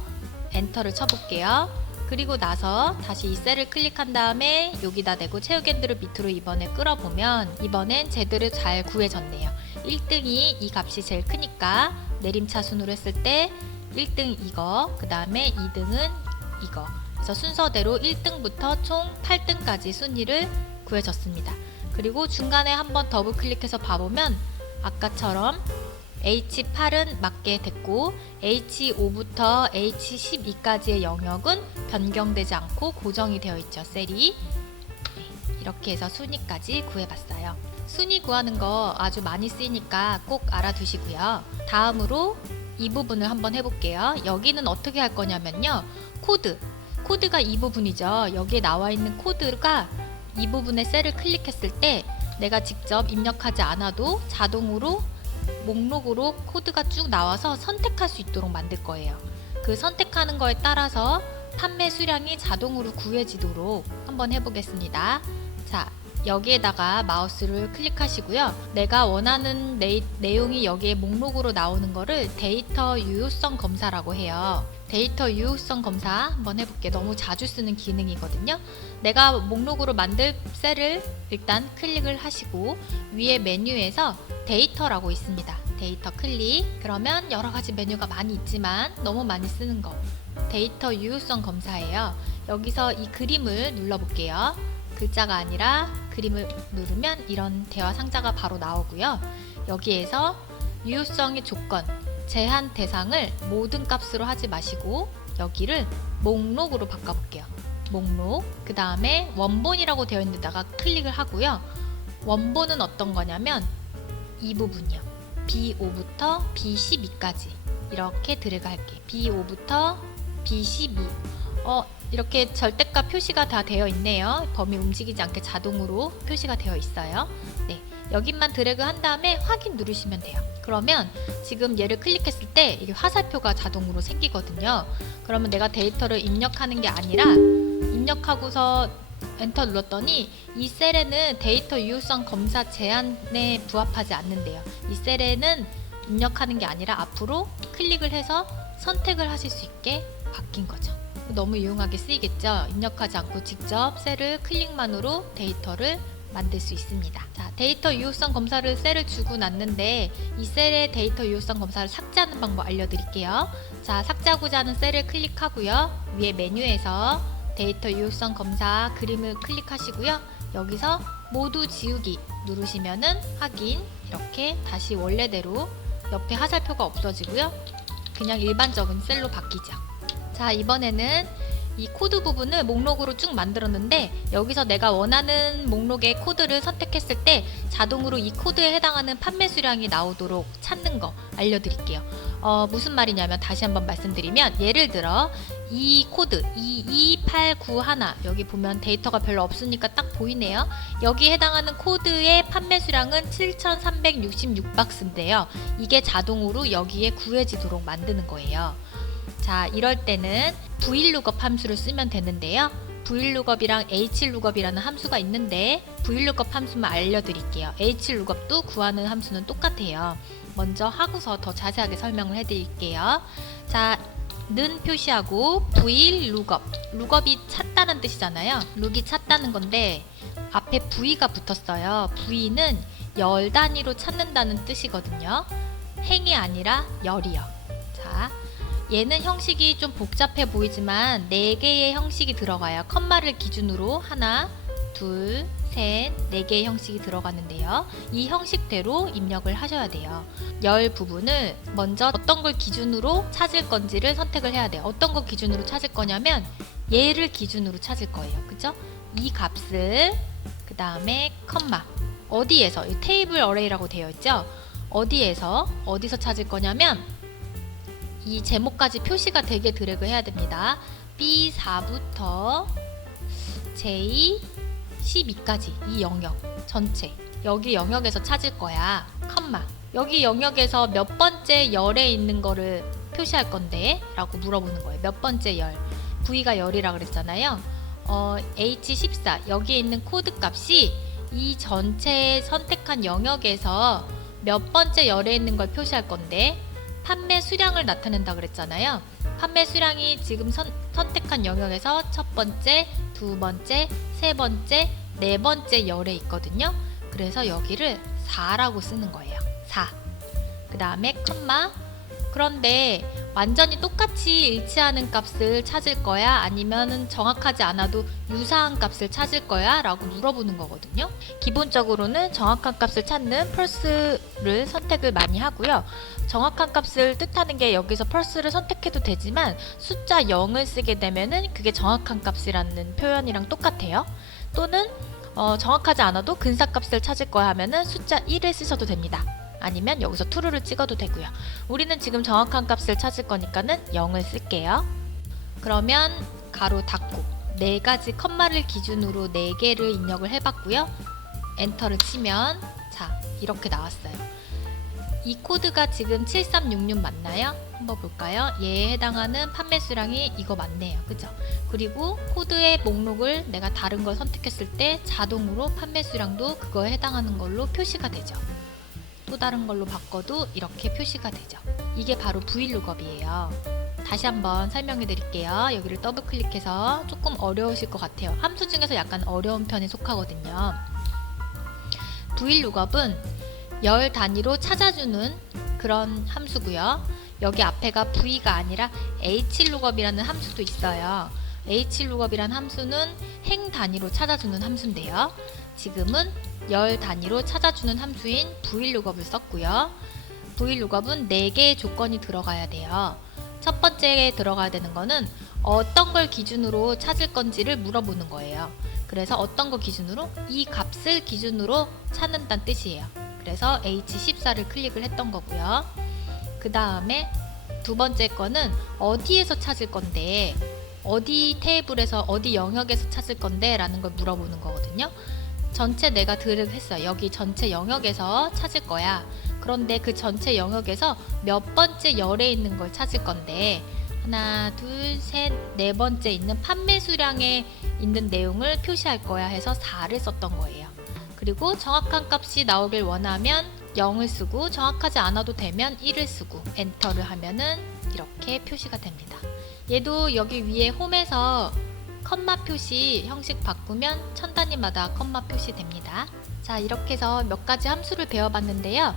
엔터를 쳐볼게요. 그리고 나서 다시 이 셀을 클릭한 다음에 여기다 대고 채우기 핸들을 밑으로 이번에 끌어보면 이번엔 제대로 잘 구해졌네요. 1등이 이 값이 제일 크니까 내림차순으로 했을 때 1등 이거, 그 다음에 2등은 이거. 그래서 순서대로 1등부터 총 8등까지 순위를 구해졌습니다. 그리고 중간에 한번 더블 클릭해서 봐보면 아까처럼 H8은 맞게 됐고 H5부터 H12까지의 영역은 변경되지 않고 고정이 되어 있죠. 셀이. 네, 이렇게 해서 순위까지 구해봤어요. 순위 구하는 거 아주 많이 쓰이니까 꼭 알아두시고요. 다음으로 이 부분을 한번 해볼게요. 여기는 어떻게 할 거냐면요. 코드가 이 부분이죠. 여기에 나와 있는 코드가 이 부분의 셀을 클릭했을 때 내가 직접 입력하지 않아도 자동으로 목록으로 코드가 쭉 나와서 선택할 수 있도록 만들 거예요. 그 선택하는 거에 따라서 판매 수량이 자동으로 구해지도록 한번 해보겠습니다. 자, 여기에다가 마우스를 클릭하시고요. 내가 원하는 내용이 여기에 목록으로 나오는 거를 데이터 유효성 검사라고 해요. 데이터 유효성 검사 한번 해볼게요. 너무 자주 쓰는 기능이거든요. 내가 목록으로 만들 셀을 일단 클릭을 하시고 위에 메뉴에서 데이터라고 있습니다. 데이터 클릭. 그러면 여러 가지 메뉴가 많이 있지만 너무 많이 쓰는 거 데이터 유효성 검사예요. 여기서 이 그림을 눌러볼게요. 글자가 아니라 그림을 누르면 이런 대화 상자가 바로 나오고요. 여기에서 유효성의 조건, 제한 대상을 모든 값으로 하지 마시고 여기를 목록으로 바꿔볼게요. 목록. 그 다음에 원본이라고 되어 있는 데다가 클릭을 하고요. 원본은 어떤 거냐면 이 부분이요. B5부터 B12까지 이렇게 드래그 할게요. B5부터 B12. 이렇게 절대값 표시가 다 되어 있네요. 범위 움직이지 않게 자동으로 표시가 되어 있어요. 네, 여기만 드래그 한 다음에 확인 누르시면 돼요. 그러면 지금 얘를 클릭했을 때 이게 화살표가 자동으로 생기거든요. 그러면 내가 데이터를 입력하는 게 아니라 입력하고서 엔터 눌렀더니 이 셀에는 데이터 유효성 검사 제한에 부합하지 않는데요. 이 셀에는 입력하는 게 아니라 앞으로 클릭을 해서 선택을 하실 수 있게 바뀐 거죠. 너무 유용하게 쓰이겠죠? 입력하지 않고 직접 셀을 클릭만으로 데이터를 만들 수 있습니다. 자, 데이터 유효성 검사를 셀을 주고 났는데 이 셀의 데이터 유효성 검사를 삭제하는 방법 알려드릴게요. 자, 삭제하고자 하는 셀을 클릭하고요. 위에 메뉴에서 데이터 유효성 검사 그림을 클릭하시고요. 여기서 모두 지우기 누르시면은 확인. 이렇게 다시 원래대로 옆에 화살표가 없어지고요. 그냥 일반적인 셀로 바뀌죠. 자, 이번에는 이 코드 부분을 목록으로 쭉 만들었는데 여기서 내가 원하는 목록의 코드를 선택했을 때 자동으로 이 코드에 해당하는 판매 수량이 나오도록 찾는 거 알려드릴게요. 무슨 말이냐면 다시 한번 말씀드리면 예를 들어 이 코드 22891 여기 보면 데이터가 별로 없으니까 딱 보이네요. 여기에 해당하는 코드의 판매 수량은 7366박스인데요. 이게 자동으로 여기에 구해지도록 만드는 거예요. 자, 이럴 때는 VLOOKUP 함수를 쓰면 되는데요. VLOOKUP이랑 HLOOKUP이라는 함수가 있는데 VLOOKUP 함수만 알려드릴게요. HLOOKUP도 구하는 함수는 똑같아요. 먼저 하고서 더 자세하게 설명을 해드릴게요. 자, 는 표시하고 VLOOKUP. lookup이 찾다는 뜻이잖아요. look이 찾다는 건데 앞에 V가 붙었어요. V는 열 단위로 찾는다는 뜻이거든요. 행이 아니라 열이요. 자, 얘는 형식이 좀 복잡해 보이지만 4개의 형식이 들어가요. 컴마를 기준으로 하나, 둘, 셋, 4개의 형식이 들어가는데요. 이 형식대로 입력을 하셔야 돼요. 열 부분을 먼저 어떤 걸 기준으로 찾을 건지를 선택을 해야 돼요. 어떤 거 기준으로 찾을 거냐면 얘를 기준으로 찾을 거예요. 그죠? 이 값을 그 다음에 컴마 어디에서 이 테이블 어레이라고 되어 있죠? 어디서 찾을 거냐면 이 제목까지 표시가 되게 드래그 해야 됩니다. B4부터 J12까지 이 영역 전체 여기 영역에서 찾을 거야. 컴마 여기 영역에서 몇 번째 열에 있는 거를 표시할 건데 라고 물어보는 거예요. 몇 번째 열 V가 열이라 그랬잖아요. H14 여기에 있는 코드 값이 이 전체 선택한 영역에서 몇 번째 열에 있는 걸 표시할 건데 판매 수량을 나타낸다 그랬잖아요. 판매 수량이 지금 선택한 영역에서 첫 번째, 두 번째, 세 번째, 네 번째 열에 있거든요. 그래서 여기를 4라고 쓰는 거예요. 4. 그 다음에 컴마. 그런데 완전히 똑같이 일치하는 값을 찾을 거야? 아니면 정확하지 않아도 유사한 값을 찾을 거야? 라고 물어보는 거거든요. 기본적으로는 정확한 값을 찾는 펄스를 선택을 많이 하고요. 정확한 값을 뜻하는 게 여기서 펄스를 선택해도 되지만 숫자 0을 쓰게 되면은 그게 정확한 값이라는 표현이랑 똑같아요. 또는 정확하지 않아도 근사값을 찾을 거야 하면은 숫자 1을 쓰셔도 됩니다. 아니면 여기서 true를 찍어도 되고요. 우리는 지금 정확한 값을 찾을 거니까는 0을 쓸게요. 그러면 가로 닫고 4가지 컴마를 기준으로 4개를 입력을 해봤고요. 엔터를 치면 자 이렇게 나왔어요. 이 코드가 지금 7366 맞나요? 한번 볼까요? 얘에 해당하는 판매 수량이 이거 맞네요. 그죠? 그리고 코드의 목록을 내가 다른 걸 선택했을 때 자동으로 판매 수량도 그거에 해당하는 걸로 표시가 되죠. 또 다른 걸로 바꿔도 이렇게 표시가 되죠. 이게 바로 VLOOKUP이에요. 다시 한번 설명해 드릴게요. 여기를 더블 클릭해서 조금 어려우실 것 같아요. 함수 중에서 약간 어려운 편에 속하거든요. VLOOKUP은 열 단위로 찾아주는 그런 함수고요. 여기 앞에가 V가 아니라 HLOOKUP이라는 함수도 있어요. HLOOKUP이라는 함수는 행 단위로 찾아주는 함수인데요. 지금은 열 단위로 찾아주는 함수인 VLOOKUP을 썼고요. VLOOKUP은 4개의 조건이 들어가야 돼요. 첫 번째에 들어가야 되는 거는 어떤 걸 기준으로 찾을 건지를 물어보는 거예요. 그래서 어떤 거 기준으로? 이 값을 기준으로 찾는다는 뜻이에요. 그래서 H14를 클릭을 했던 거고요. 그 다음에 두 번째 거는 어디에서 찾을 건데, 어디 테이블에서 어디 영역에서 찾을 건데 라는 걸 물어보는 거거든요. 전체 내가 드래그했어요. 여기 전체 영역에서 찾을 거야. 그런데 그 전체 영역에서 몇 번째 열에 있는 걸 찾을 건데 하나, 둘, 셋, 네 번째 있는 판매 수량에 있는 내용을 표시할 거야 해서 4를 썼던 거예요. 그리고 정확한 값이 나오길 원하면 0을 쓰고 정확하지 않아도 되면 1을 쓰고 엔터를 하면은 이렇게 표시가 됩니다. 얘도 여기 위에 홈에서 컴마 표시 형식 바꾸면 천 단위마다 컴마 표시됩니다. 자, 이렇게 해서 몇 가지 함수를 배워봤는데요.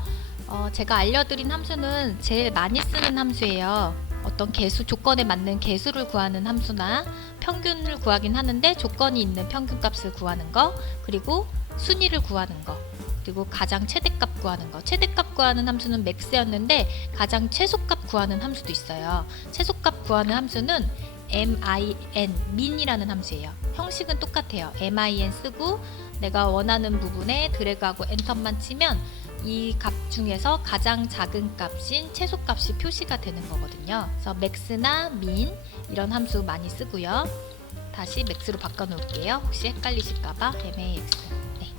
제가 알려드린 함수는 제일 많이 쓰는 함수예요. 어떤 개수, 조건에 맞는 개수를 구하는 함수나 평균을 구하긴 하는데 조건이 있는 평균값을 구하는 거, 그리고 순위를 구하는 거, 그리고 가장 최대값 구하는 거. 최대값 구하는 함수는 max였는데 가장 최소값 구하는 함수도 있어요. 최소값 구하는 함수는 min이라는 함수예요. 형식은 똑같아요. min 쓰고 내가 원하는 부분에 드래그하고 엔터만 치면 이 값 중에서 가장 작은 값인 최소값이 표시가 되는 거거든요. 그래서 max나 min 이런 함수 많이 쓰고요. 다시 max로 바꿔 놓을게요. 혹시 헷갈리실까봐 max. 네.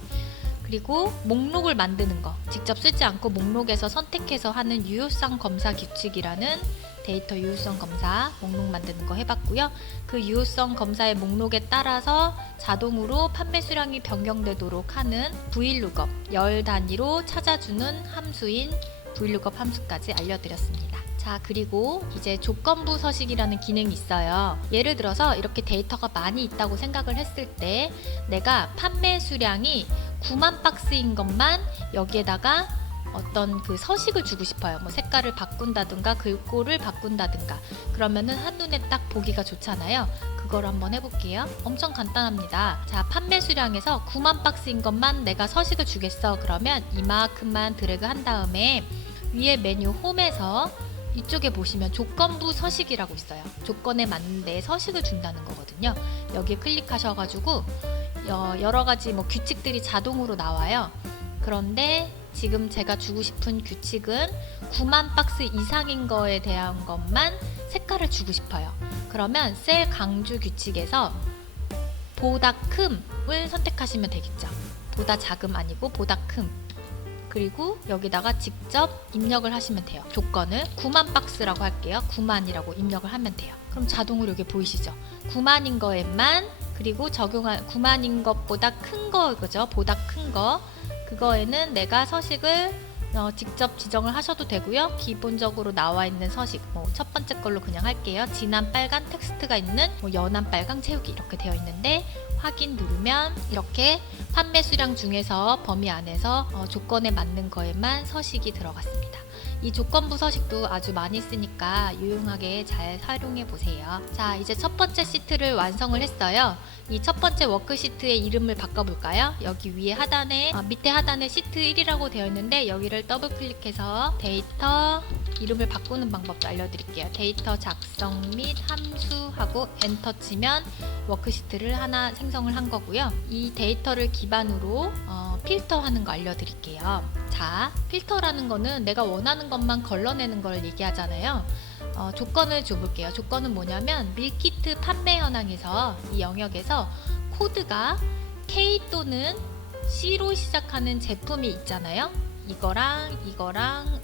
그리고 목록을 만드는 거, 직접 쓰지 않고 목록에서 선택해서 하는 유효성 검사 규칙이라는 데이터 유효성 검사 목록 만드는 거 해봤고요. 그 유효성 검사의 목록에 따라서 자동으로 판매 수량이 변경되도록 하는 VLOOKUP, 열 단위로 찾아주는 함수인 VLOOKUP 함수까지 알려드렸습니다. 자, 그리고 이제 조건부 서식이라는 기능이 있어요. 예를 들어서 이렇게 데이터가 많이 있다고 생각을 했을 때 내가 판매 수량이 9만 박스인 것만 여기에다가 어떤 그 서식을 주고 싶어요. 뭐 색깔을 바꾼다든가 글꼴을 바꾼다든가 그러면은 한눈에 딱 보기가 좋잖아요. 그걸 한번 해볼게요. 엄청 간단합니다. 자, 판매 수량에서 9만 박스인 것만 내가 서식을 주겠어. 그러면 이만큼만 드래그 한 다음에 위에 메뉴 홈에서 이쪽에 보시면 조건부 서식이라고 있어요. 조건에 맞는데 서식을 준다는 거거든요. 여기에 클릭하셔가지고 여러 가지 뭐 규칙들이 자동으로 나와요. 그런데 지금 제가 주고 싶은 규칙은 9만 박스 이상인 거에 대한 것만 색깔을 주고 싶어요. 그러면 셀 강조 규칙에서 보다 큼을 선택하시면 되겠죠. 보다 작음 아니고 보다 큼. 그리고 여기다가 직접 입력을 하시면 돼요. 조건을 9만 박스라고 할게요. 9만이라고 입력을 하면 돼요. 그럼 자동으로 여기 보이시죠? 9만인 거에만, 그리고 적용한 9만인 것보다 큰 거, 그죠? 보다 큰 거. 그거에는 내가 서식을 직접 지정을 하셔도 되고요. 기본적으로 나와 있는 서식 첫 번째 걸로 그냥 할게요. 진한 빨간 텍스트가 있는 연한 빨강 채우기 이렇게 되어 있는데 확인 누르면 이렇게 판매 수량 중에서 범위 안에서 조건에 맞는 거에만 서식이 들어갔습니다. 이 조건부 서식도 아주 많이 쓰니까 유용하게 잘 활용해 보세요. 자, 이제 첫 번째 시트를 완성을 했어요. 이 첫 번째 워크시트의 이름을 바꿔볼까요? 여기 위에 하단에 밑에 하단에 시트 1이라고 되어 있는데 여기를 더블 클릭해서 데이터 이름을 바꾸는 방법도 알려드릴게요. 데이터 작성 및 함수하고 엔터 치면 워크시트를 하나 생성을 한 거고요. 이 데이터를 기반으로 필터하는 거 알려드릴게요. 자, 필터라는 거는 내가 원하는 것만 걸러내는 걸 얘기하잖아요. 조건을 줘볼게요. 조건은 뭐냐면 밀키트 판매 현황에서 이 영역에서 코드가 K 또는 C로 시작하는 제품이 있잖아요. 이거랑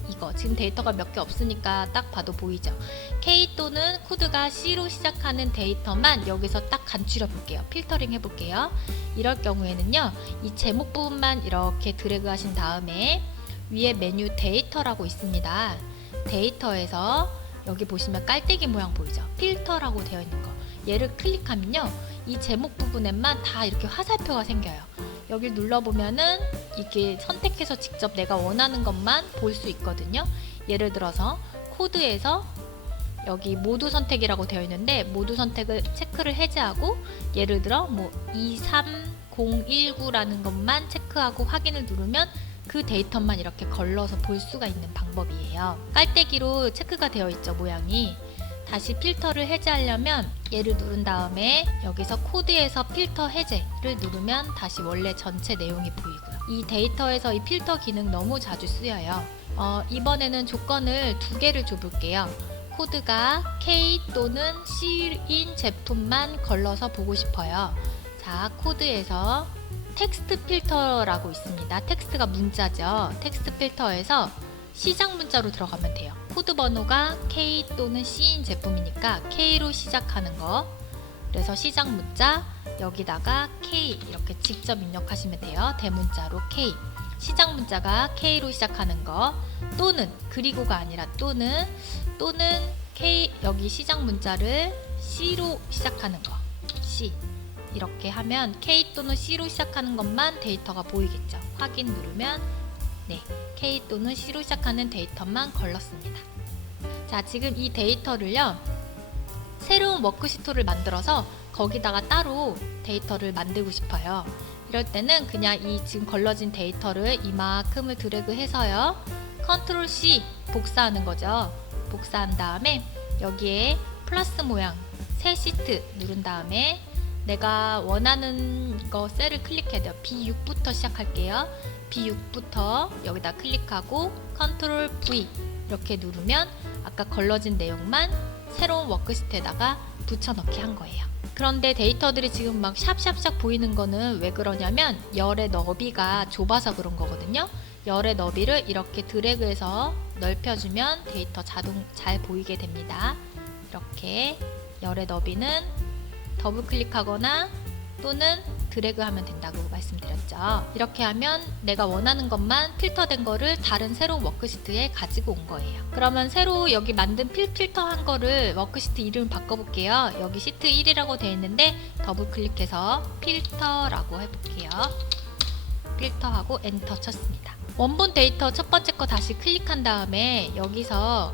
이거 지금 데이터가 몇 개 없으니까 딱 봐도 보이죠. K 또는 코드가 C로 시작하는 데이터만 여기서 딱 간추려 볼게요. 필터링 해볼게요. 이럴 경우에는요, 이 제목 부분만 이렇게 드래그 하신 다음에 위에 메뉴 데이터라고 있습니다. 데이터에서 여기 보시면 깔때기 모양 보이죠? 필터라고 되어 있는 거, 얘를 클릭하면요, 이 제목 부분에만 다 이렇게 화살표가 생겨요. 여길 눌러보면은 이게 선택해서 직접 내가 원하는 것만 볼 수 있거든요. 예를 들어서 코드에서 여기 모두 선택이라고 되어 있는데 모두 선택을 체크를 해제하고 예를 들어 23019라는 것만 체크하고 확인을 누르면 그 데이터만 이렇게 걸러서 볼 수가 있는 방법이에요. 깔때기로 체크가 되어 있죠, 모양이. 다시 필터를 해제하려면 얘를 누른 다음에 여기서 코드에서 필터 해제를 누르면 다시 원래 전체 내용이 보이고요. 이 데이터에서 이 필터 기능 너무 자주 쓰여요. 이번에는 조건을 두 개를 줘볼게요. 코드가 K 또는 C인 제품만 걸러서 보고 싶어요. 자, 코드에서 텍스트 필터라고 있습니다. 텍스트가 문자죠. 텍스트 필터에서 시작 문자로 들어가면 돼요. 코드 번호가 K 또는 C인 제품이니까 K로 시작하는 거. 그래서 시작 문자 여기다가 K 이렇게 직접 입력하시면 돼요. 대문자로 K. 시작 문자가 K로 시작하는 거. 또는 그리고가 아니라 또는 K 여기 시작 문자를 C로 시작하는 거. C. 이렇게 하면 K 또는 C로 시작하는 것만 데이터가 보이겠죠. 확인 누르면 네, K 또는 C로 시작하는 데이터만 걸렀습니다. 자, 지금 이 데이터를요, 새로운 워크시트를 만들어서 거기다가 따로 데이터를 만들고 싶어요. 이럴 때는 그냥 이 지금 걸러진 데이터를 이만큼을 드래그해서요, 컨트롤 C 복사하는 거죠. 복사한 다음에 여기에 플러스 모양 새 시트 누른 다음에 내가 원하는 거 셀을 클릭해야 돼요. B6부터 시작할게요. B6부터 여기다 클릭하고 컨트롤 V 이렇게 누르면 아까 걸러진 내용만 새로운 워크시트에다가 붙여넣기 한 거예요. 그런데 데이터들이 지금 막 샵샵샵 보이는 거는 왜 그러냐면 열의 너비가 좁아서 그런 거거든요. 열의 너비를 이렇게 드래그해서 넓혀주면 데이터 잘 보이게 됩니다. 이렇게 열의 너비는 더블 클릭하거나 또는 드래그 하면 된다고 말씀드렸죠. 이렇게 하면 내가 원하는 것만 필터된 거를 다른 새로운 워크시트에 가지고 온 거예요. 그러면 새로 여기 만든 필터한 거를 워크시트 이름을 바꿔볼게요. 여기 시트 1이라고 되어 있는데 더블 클릭해서 필터라고 해볼게요. 필터하고 엔터 쳤습니다. 원본 데이터 첫 번째 거 다시 클릭한 다음에 여기서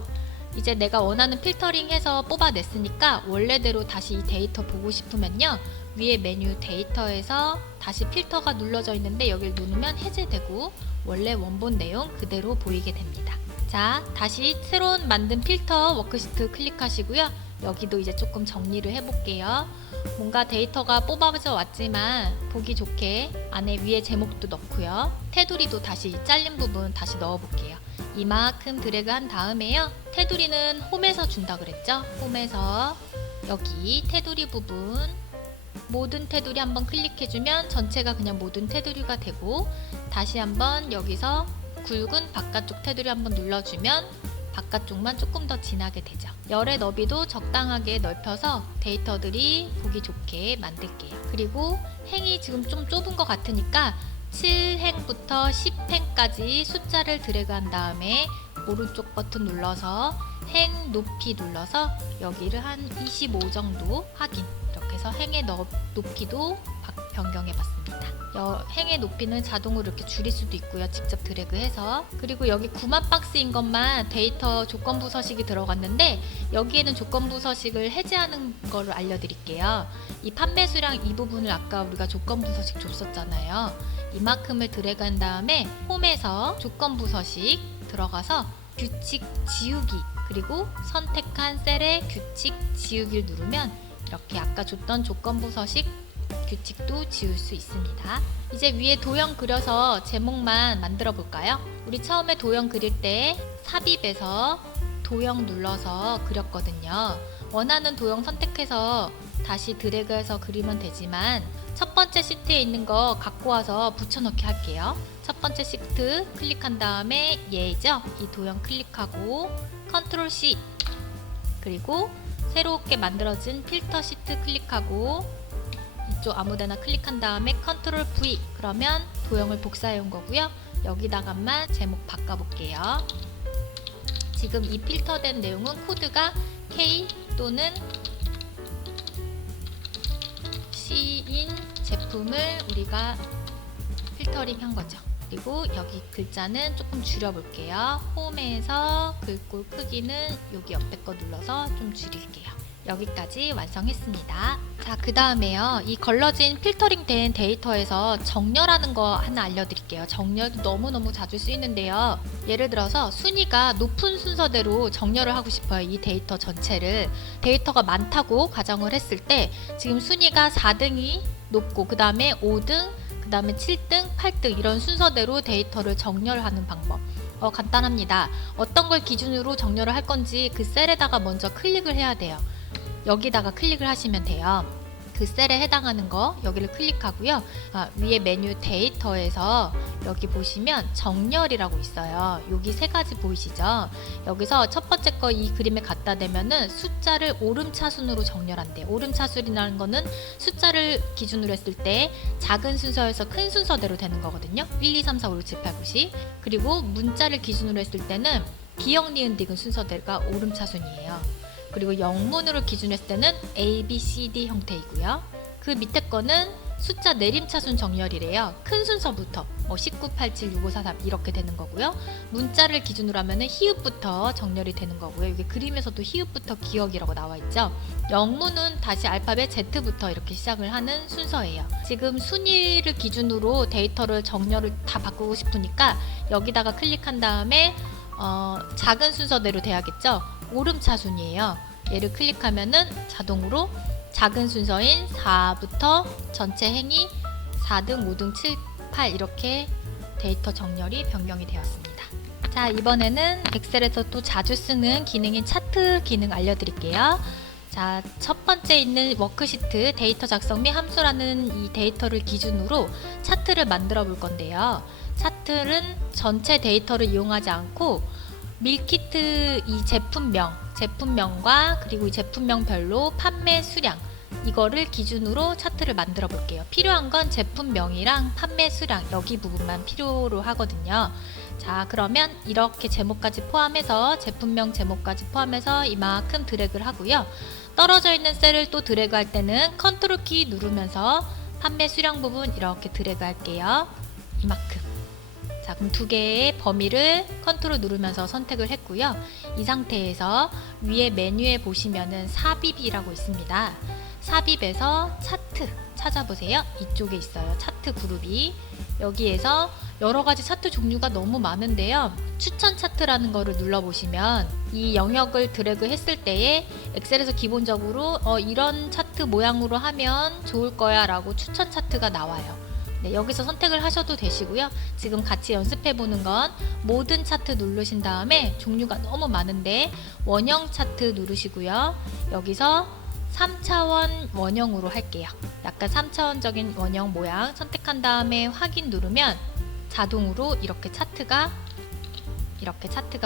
이제 내가 원하는 필터링 해서 뽑아냈으니까 원래대로 다시 이 데이터 보고 싶으면요, 위에 메뉴 데이터에서 다시 필터가 눌러져 있는데 여기를 누르면 해제되고 원래 원본 내용 그대로 보이게 됩니다. 자, 다시 새로운 만든 필터 워크시트 클릭하시고요. 여기도 이제 조금 정리를 해볼게요. 뭔가 데이터가 뽑아져 왔지만 보기 좋게 안에 위에 제목도 넣고요. 테두리도 다시 잘린 부분 다시 넣어볼게요. 이만큼 드래그 한 다음에요, 테두리는 홈에서 준다 그랬죠? 홈에서 여기 테두리 부분 모든 테두리 한번 클릭해주면 전체가 그냥 모든 테두리가 되고, 다시 한번 여기서 굵은 바깥쪽 테두리 한번 눌러주면 바깥쪽만 조금 더 진하게 되죠. 열의 너비도 적당하게 넓혀서 데이터들이 보기 좋게 만들게요. 그리고 행이 지금 좀 좁은 것 같으니까 7행부터 10행까지 숫자를 드래그한 다음에 오른쪽 버튼 눌러서 행 높이 눌러서 여기를 한 25 정도 확인. 이렇게 해서 행의 높이도 변경해 봤습니다. 행의 높이는 자동으로 이렇게 줄일 수도 있고요. 직접 드래그해서. 그리고 여기 9만 박스인 것만 데이터 조건부 서식이 들어갔는데 여기에는 조건부 서식을 해제하는 거를 알려드릴게요. 이 판매 수량 이 부분을 아까 우리가 조건부 서식 줬었잖아요. 이만큼을 드래그한 다음에 홈에서 조건부 서식 들어가서 규칙 지우기, 그리고 선택한 셀의 규칙 지우기를 누르면 이렇게 아까 줬던 조건부 서식 규칙도 지울 수 있습니다. 이제 위에 도형 그려서 제목만 만들어 볼까요? 우리 처음에 도형 그릴 때 삽입에서 도형 눌러서 그렸거든요. 원하는 도형 선택해서 다시 드래그해서 그리면 되지만 첫 번째 시트에 있는 거 갖고 와서 붙여넣기 할게요. 첫 번째 시트 클릭한 다음에 얘죠? 이 도형 클릭하고 컨트롤 C, 그리고 새롭게 만들어진 필터 시트 클릭하고 이쪽 아무데나 클릭한 다음에 컨트롤 V, 그러면 도형을 복사해 온 거고요. 여기다가만 제목 바꿔볼게요. 지금 이 필터된 내용은 코드가 K 또는 C인 제품을 우리가 필터링 한 거죠. 그리고 여기 글자는 조금 줄여볼게요. 홈에서 글꼴 크기는 여기 옆에 거 눌러서 좀 줄일게요. 여기까지 완성했습니다. 자, 그 다음에요. 이 걸러진 필터링 된 데이터에서 정렬하는 거 하나 알려드릴게요. 정렬도 너무너무 자주 쓰이는데요. 예를 들어서 순위가 높은 순서대로 정렬을 하고 싶어요. 이 데이터 전체를. 데이터가 많다고 가정을 했을 때 지금 순위가 4등이 높고 그 다음에 5등, 그 다음에 7등, 8등 이런 순서대로 데이터를 정렬하는 방법. 간단합니다. 어떤 걸 기준으로 정렬을 할 건지 그 셀에다가 먼저 클릭을 해야 돼요. 여기다가 클릭을 하시면 돼요. 그 셀에 해당하는 거 여기를 클릭하고요. 위에 메뉴 데이터에서 여기 보시면 정렬이라고 있어요. 여기 세 가지 보이시죠? 여기서 첫 번째 거 이 그림에 갖다 대면은 숫자를 오름차순으로 정렬한대요. 오름차순이라는 거는 숫자를 기준으로 했을 때 작은 순서에서 큰 순서대로 되는 거거든요. 1, 2, 3, 4, 5, 6, 7, 8, 9, 10. 그리고 문자를 기준으로 했을 때는 기역, 니은, 디귿 순서대가 오름차순이에요. 그리고 영문으로 기준했을 때는 A, B, C, D 형태이고요. 그 밑에 거는 숫자 내림차순 정렬이래요. 큰 순서부터 19, 87, 65, 43 이렇게 되는 거고요. 문자를 기준으로 하면은 히읗부터 정렬이 되는 거고요. 여기 그림에서도 히읗부터 기역이라고 나와 있죠. 영문은 다시 알파벳 Z부터 이렇게 시작을 하는 순서예요. 지금 순위를 기준으로 데이터를 정렬을 다 바꾸고 싶으니까 여기다가 클릭한 다음에 작은 순서대로 돼야겠죠. 오름차순이에요. 얘를 클릭하면은 자동으로 작은 순서인 4부터 전체 행이 4등, 5등, 7, 8 이렇게 데이터 정렬이 변경이 되었습니다. 자, 이번에는 엑셀에서 또 자주 쓰는 기능인 차트 기능 알려드릴게요. 자, 첫 번째 있는 워크시트 데이터 작성 및 함수라는 이 데이터를 기준으로 차트를 만들어 볼 건데요. 차트는 전체 데이터를 이용하지 않고 밀키트 이 제품명과 그리고 이 제품명별로 판매 수량 이거를 기준으로 차트를 만들어 볼게요. 필요한 건 제품명이랑 판매 수량 여기 부분만 필요로 하거든요. 자, 그러면 이렇게 제목까지 포함해서 제품명 제목까지 포함해서 이만큼 드래그를 하고요. 떨어져 있는 셀을 또 드래그 할 때는 컨트롤 키 누르면서 판매 수량 부분 이렇게 드래그 할게요. 이만큼. 자, 그럼 두 개의 범위를 컨트롤 누르면서 선택을 했고요. 이 상태에서 위에 메뉴에 보시면은 삽입이라고 있습니다. 삽입에서 차트 찾아보세요. 이쪽에 있어요. 차트 그룹이. 여기에서 여러 가지 차트 종류가 너무 많은데요. 추천 차트라는 거를 눌러보시면 이 영역을 드래그 했을 때에 엑셀에서 기본적으로 이런 차트 모양으로 하면 좋을 거야 라고 추천 차트가 나와요. 네, 여기서 선택을 하셔도 되시고요. 지금 같이 연습해 보는 건 모든 차트 누르신 다음에 종류가 너무 많은데 원형 차트 누르시고요. 여기서 3차원 원형으로 할게요. 약간 3차원적인 원형 모양 선택한 다음에 확인 누르면 자동으로 이렇게 차트가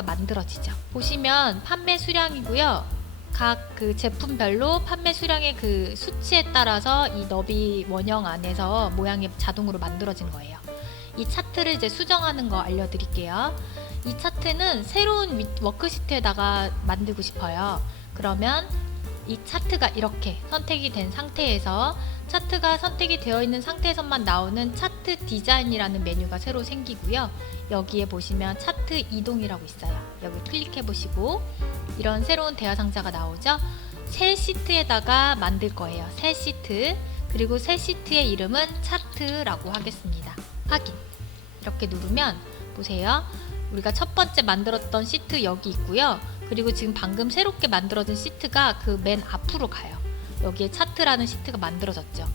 만들어지죠. 보시면 판매 수량이고요. 각 그 제품별로 판매 수량의 그 수치에 따라서 이 너비 원형 안에서 모양이 자동으로 만들어진 거예요. 이 차트를 이제 수정하는 거 알려드릴게요. 이 차트는 새로운 워크시트에다가 만들고 싶어요. 그러면 이 차트가 이렇게 선택이 된 상태에서 차트가 선택이 되어 있는 상태에서만 나오는 차트 디자인이라는 메뉴가 새로 생기고요. 여기에 보시면 차트 이동이라고 있어요. 여기 클릭해 보시고 이런 새로운 대화 상자가 나오죠. 새 시트에다가 만들 거예요. 새 시트. 그리고 새 시트의 이름은 차트라고 하겠습니다. 확인. 이렇게 누르면 보세요. 우리가 첫 번째 만들었던 시트 여기 있고요. 그리고 지금 방금 새롭게 만들어진 시트가 그 맨 앞으로 가요. 여기에 차트라는 시트가 만들어졌죠.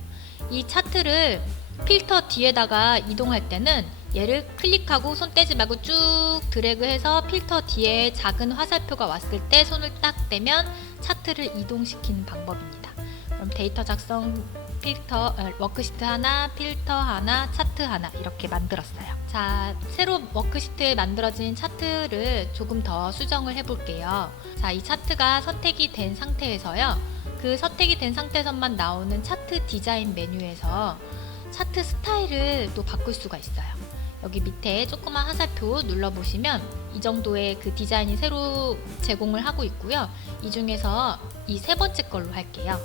이 차트를 필터 뒤에다가 이동할 때는 얘를 클릭하고 손 떼지 말고 쭉 드래그해서 필터 뒤에 작은 화살표가 왔을 때 손을 딱 떼면 차트를 이동시키는 방법입니다. 그럼 데이터 작성 필터, 워크시트 하나, 필터 하나, 차트 하나 이렇게 만들었어요. 자, 새로 워크시트에 만들어진 차트를 조금 더 수정을 해볼게요. 자, 이 차트가 선택이 된 상태에서요. 그 선택이 된 상태에서만 나오는 차트 디자인 메뉴에서 차트 스타일을 또 바꿀 수가 있어요. 여기 밑에 조그만 화살표 눌러보시면 이 정도의 그 디자인이 새로 제공을 하고 있고요. 이 중에서 이 세 번째 걸로 할게요.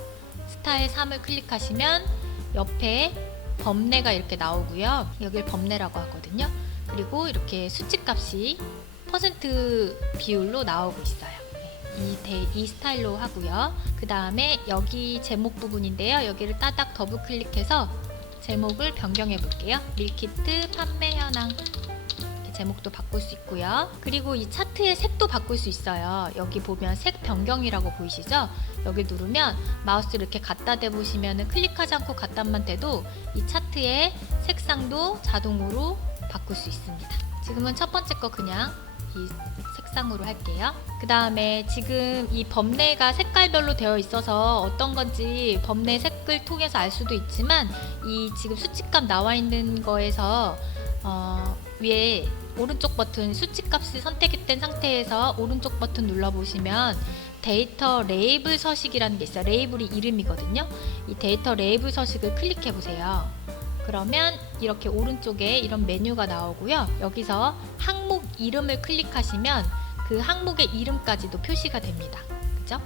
스타일 3을 클릭하시면 옆에 범례가 이렇게 나오고요. 여길 범례라고 하거든요. 그리고 이렇게 수치값이 퍼센트 비율로 나오고 있어요. 이 스타일로 하고요. 그 다음에 여기 제목 부분인데요. 여기를 따닥 더블 클릭해서 제목을 변경해 볼게요. 밀키트 판매 현황. 제목도 바꿀 수 있고요. 그리고 이 차트의 색도 바꿀 수 있어요. 여기 보면 색 변경이라고 보이시죠? 여기 누르면 마우스를 이렇게 갖다 대보시면 클릭하지 않고 갖다만 대도 이 차트의 색상도 자동으로 바꿀 수 있습니다. 지금은 첫 번째 거 그냥 이 색상으로 할게요. 그 다음에 지금 이 범례가 색깔별로 되어 있어서 어떤 건지 범례 색을 통해서 알 수도 있지만 이 지금 수치값 나와 있는 거에서 위에 오른쪽 버튼 수치값이 선택이 된 상태에서 오른쪽 버튼 눌러보시면 데이터 레이블 서식이라는 게 있어요. 레이블이 이름이거든요. 이 데이터 레이블 서식을 클릭해 보세요. 그러면 이렇게 오른쪽에 이런 메뉴가 나오고요. 여기서 항목 이름을 클릭하시면 그 항목의 이름까지도 표시가 됩니다. 그죠?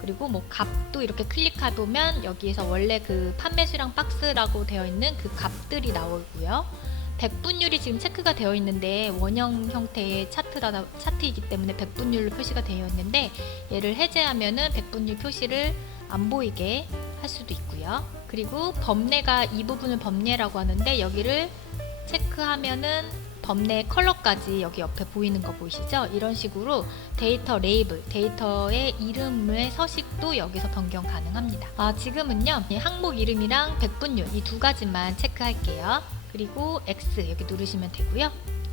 그리고 뭐 값도 이렇게 클릭해 보면 여기에서 원래 그 판매 수량 박스라고 되어 있는 그 값들이 나오고요. 백분율이 지금 체크가 되어 있는데 원형 형태의 차트이기 때문에 백분율로 표시가 되어 있는데 얘를 해제하면은 백분율 표시를 안 보이게 할 수도 있고요. 그리고 범례가 이 부분을 범례라고 하는데 여기를 체크하면은 범례 컬러까지 여기 옆에 보이는 거 보이시죠? 이런 식으로 데이터 레이블, 데이터의 이름의 서식도 여기서 변경 가능합니다. 지금은요 항목 이름이랑 백분율 이 두 가지만 체크할게요. 그리고 X 여기 누르시면 되고요.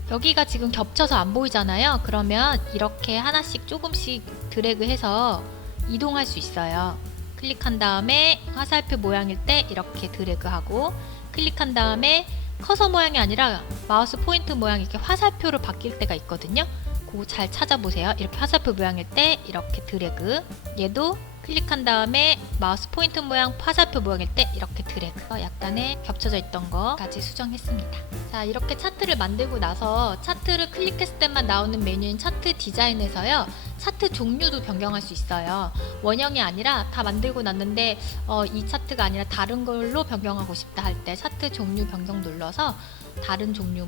여기가 지금 겹쳐서 안 보이잖아요. 그러면 이렇게 하나씩 조금씩 드래그해서 이동할 수 있어요. 클릭한 다음에 화살표 모양일 때 이렇게 드래그하고 클릭한 다음에 커서 모양이 아니라 마우스 포인트 모양이 이렇게 화살표로 바뀔 때가 있거든요. 그거 잘 찾아보세요. 이렇게 화살표 모양일 때 이렇게 드래그. 얘도 클릭한 다음에 마우스 포인트 모양 화살표 모양일 때 이렇게 드래그. 약간의 겹쳐져 있던 거까지 수정했습니다. 자, 이렇게 차트를 만들고 나서 차트를 클릭했을 때만 나오는 메뉴인 차트 디자인에서요. 차트 종류도 변경할 수 있어요. 원형이 아니라 다 만들고 났는데 이 차트가 아니라 다른 걸로 변경하고 싶다 할 때 차트 종류 변경 눌러서 다른 종류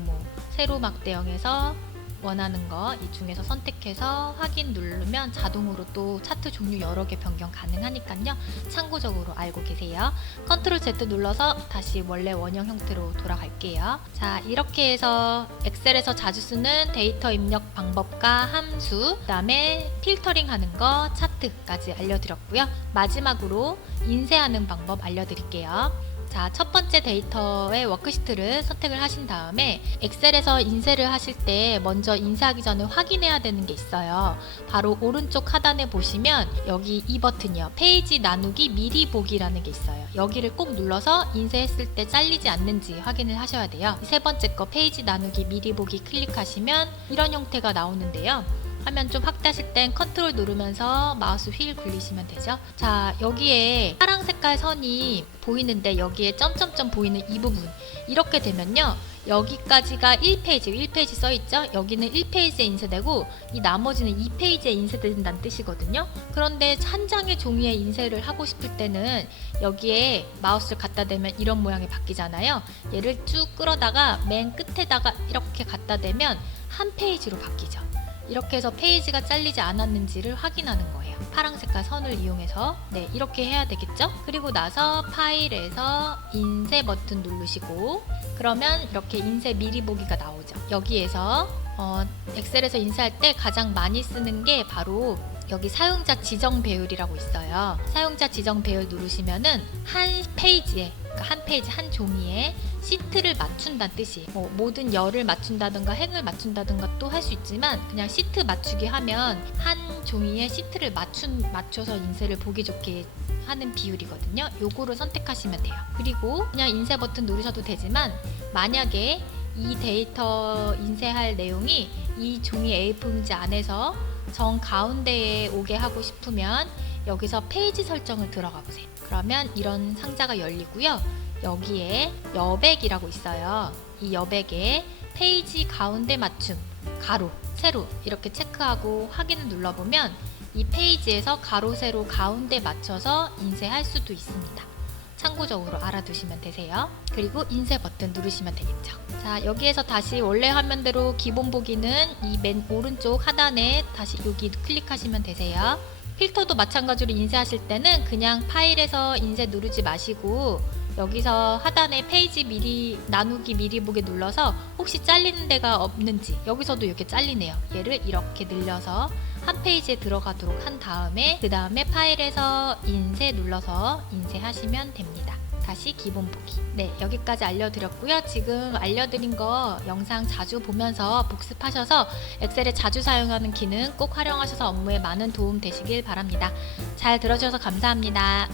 세로 막대형에서 원하는 거 이 중에서 선택해서 확인 누르면 자동으로 또 차트 종류 여러 개 변경 가능하니까요. 참고적으로 알고 계세요. 컨트롤 Z 눌러서 다시 원래 원형 형태로 돌아갈게요. 자, 이렇게 해서 엑셀에서 자주 쓰는 데이터 입력 방법과 함수, 그 다음에 필터링 하는 거, 차트까지 알려드렸고요. 마지막으로 인쇄하는 방법 알려드릴게요. 자, 첫 번째 데이터의 워크시트를 선택을 하신 다음에 엑셀에서 인쇄를 하실 때 먼저 인쇄하기 전에 확인해야 되는 게 있어요. 바로 오른쪽 하단에 보시면 여기 이 버튼이요. 페이지 나누기 미리 보기라는 게 있어요. 여기를 꼭 눌러서 인쇄했을 때 잘리지 않는지 확인을 하셔야 돼요. 세 번째 거 페이지 나누기 미리 보기 클릭하시면 이런 형태가 나오는데요. 화면 좀 확대하실 땐 컨트롤 누르면서 마우스 휠 굴리시면 되죠. 자, 여기에 파랑 색깔 선이 보이는데 여기에 점점점 보이는 이 부분, 이렇게 되면요, 여기까지가 1페이지 써있죠? 여기는 1페이지에 인쇄되고 이 나머지는 2페이지에 인쇄된다는 뜻이거든요. 그런데 한 장의 종이에 인쇄를 하고 싶을 때는 여기에 마우스를 갖다 대면 이런 모양이 바뀌잖아요. 얘를 쭉 끌어다가 맨 끝에다가 이렇게 갖다 대면 한 페이지로 바뀌죠. 이렇게 해서 페이지가 잘리지 않았는지를 확인하는 거예요. 파랑 색깔 선을 이용해서. 네, 이렇게 해야 되겠죠? 그리고 나서 파일에서 인쇄 버튼 누르시고, 그러면 이렇게 인쇄 미리 보기가 나오죠. 여기에서 엑셀에서 인쇄할 때 가장 많이 쓰는 게 바로 여기 사용자 지정 배율이라고 있어요. 사용자 지정 배율 누르시면은 한 페이지에, 그러니까 한 페이지 한 종이에 시트를 맞춘다는 뜻이에요. 모든 열을 맞춘다든가 행을 맞춘다든가 또 할 수 있지만, 그냥 시트 맞추기 하면 한 종이에 시트를 맞춰서 인쇄를 보기 좋게 하는 비율이거든요. 요거를 선택하시면 돼요. 그리고 그냥 인쇄 버튼 누르셔도 되지만, 만약에 이 데이터 인쇄할 내용이 이 종이 A4용지 안에서 정 가운데에 오게 하고 싶으면 여기서 페이지 설정을 들어가 보세요. 그러면 이런 상자가 열리고요. 여기에 여백이라고 있어요. 이 여백에 페이지 가운데 맞춤, 가로, 세로 이렇게 체크하고 확인을 눌러보면 이 페이지에서 가로, 세로 가운데 맞춰서 인쇄할 수도 있습니다. 참고적으로 알아두시면 되세요. 그리고 인쇄 버튼 누르시면 되겠죠. 자, 여기에서 다시 원래 화면대로 기본 보기는 이 맨 오른쪽 하단에 다시 여기 클릭하시면 되세요. 필터도 마찬가지로 인쇄하실 때는 그냥 파일에서 인쇄 누르지 마시고 여기서 하단에 페이지 미리 나누기 미리 보기 눌러서 혹시 잘리는 데가 없는지, 여기서도 이렇게 잘리네요. 얘를 이렇게 늘려서 한 페이지에 들어가도록 한 다음에 그 다음에 파일에서 인쇄 눌러서 인쇄하시면 됩니다. 다시 기본 보기. 네, 여기까지 알려드렸고요. 지금 알려드린 거 영상 자주 보면서 복습하셔서 엑셀에 자주 사용하는 기능 꼭 활용하셔서 업무에 많은 도움 되시길 바랍니다. 잘 들어주셔서 감사합니다.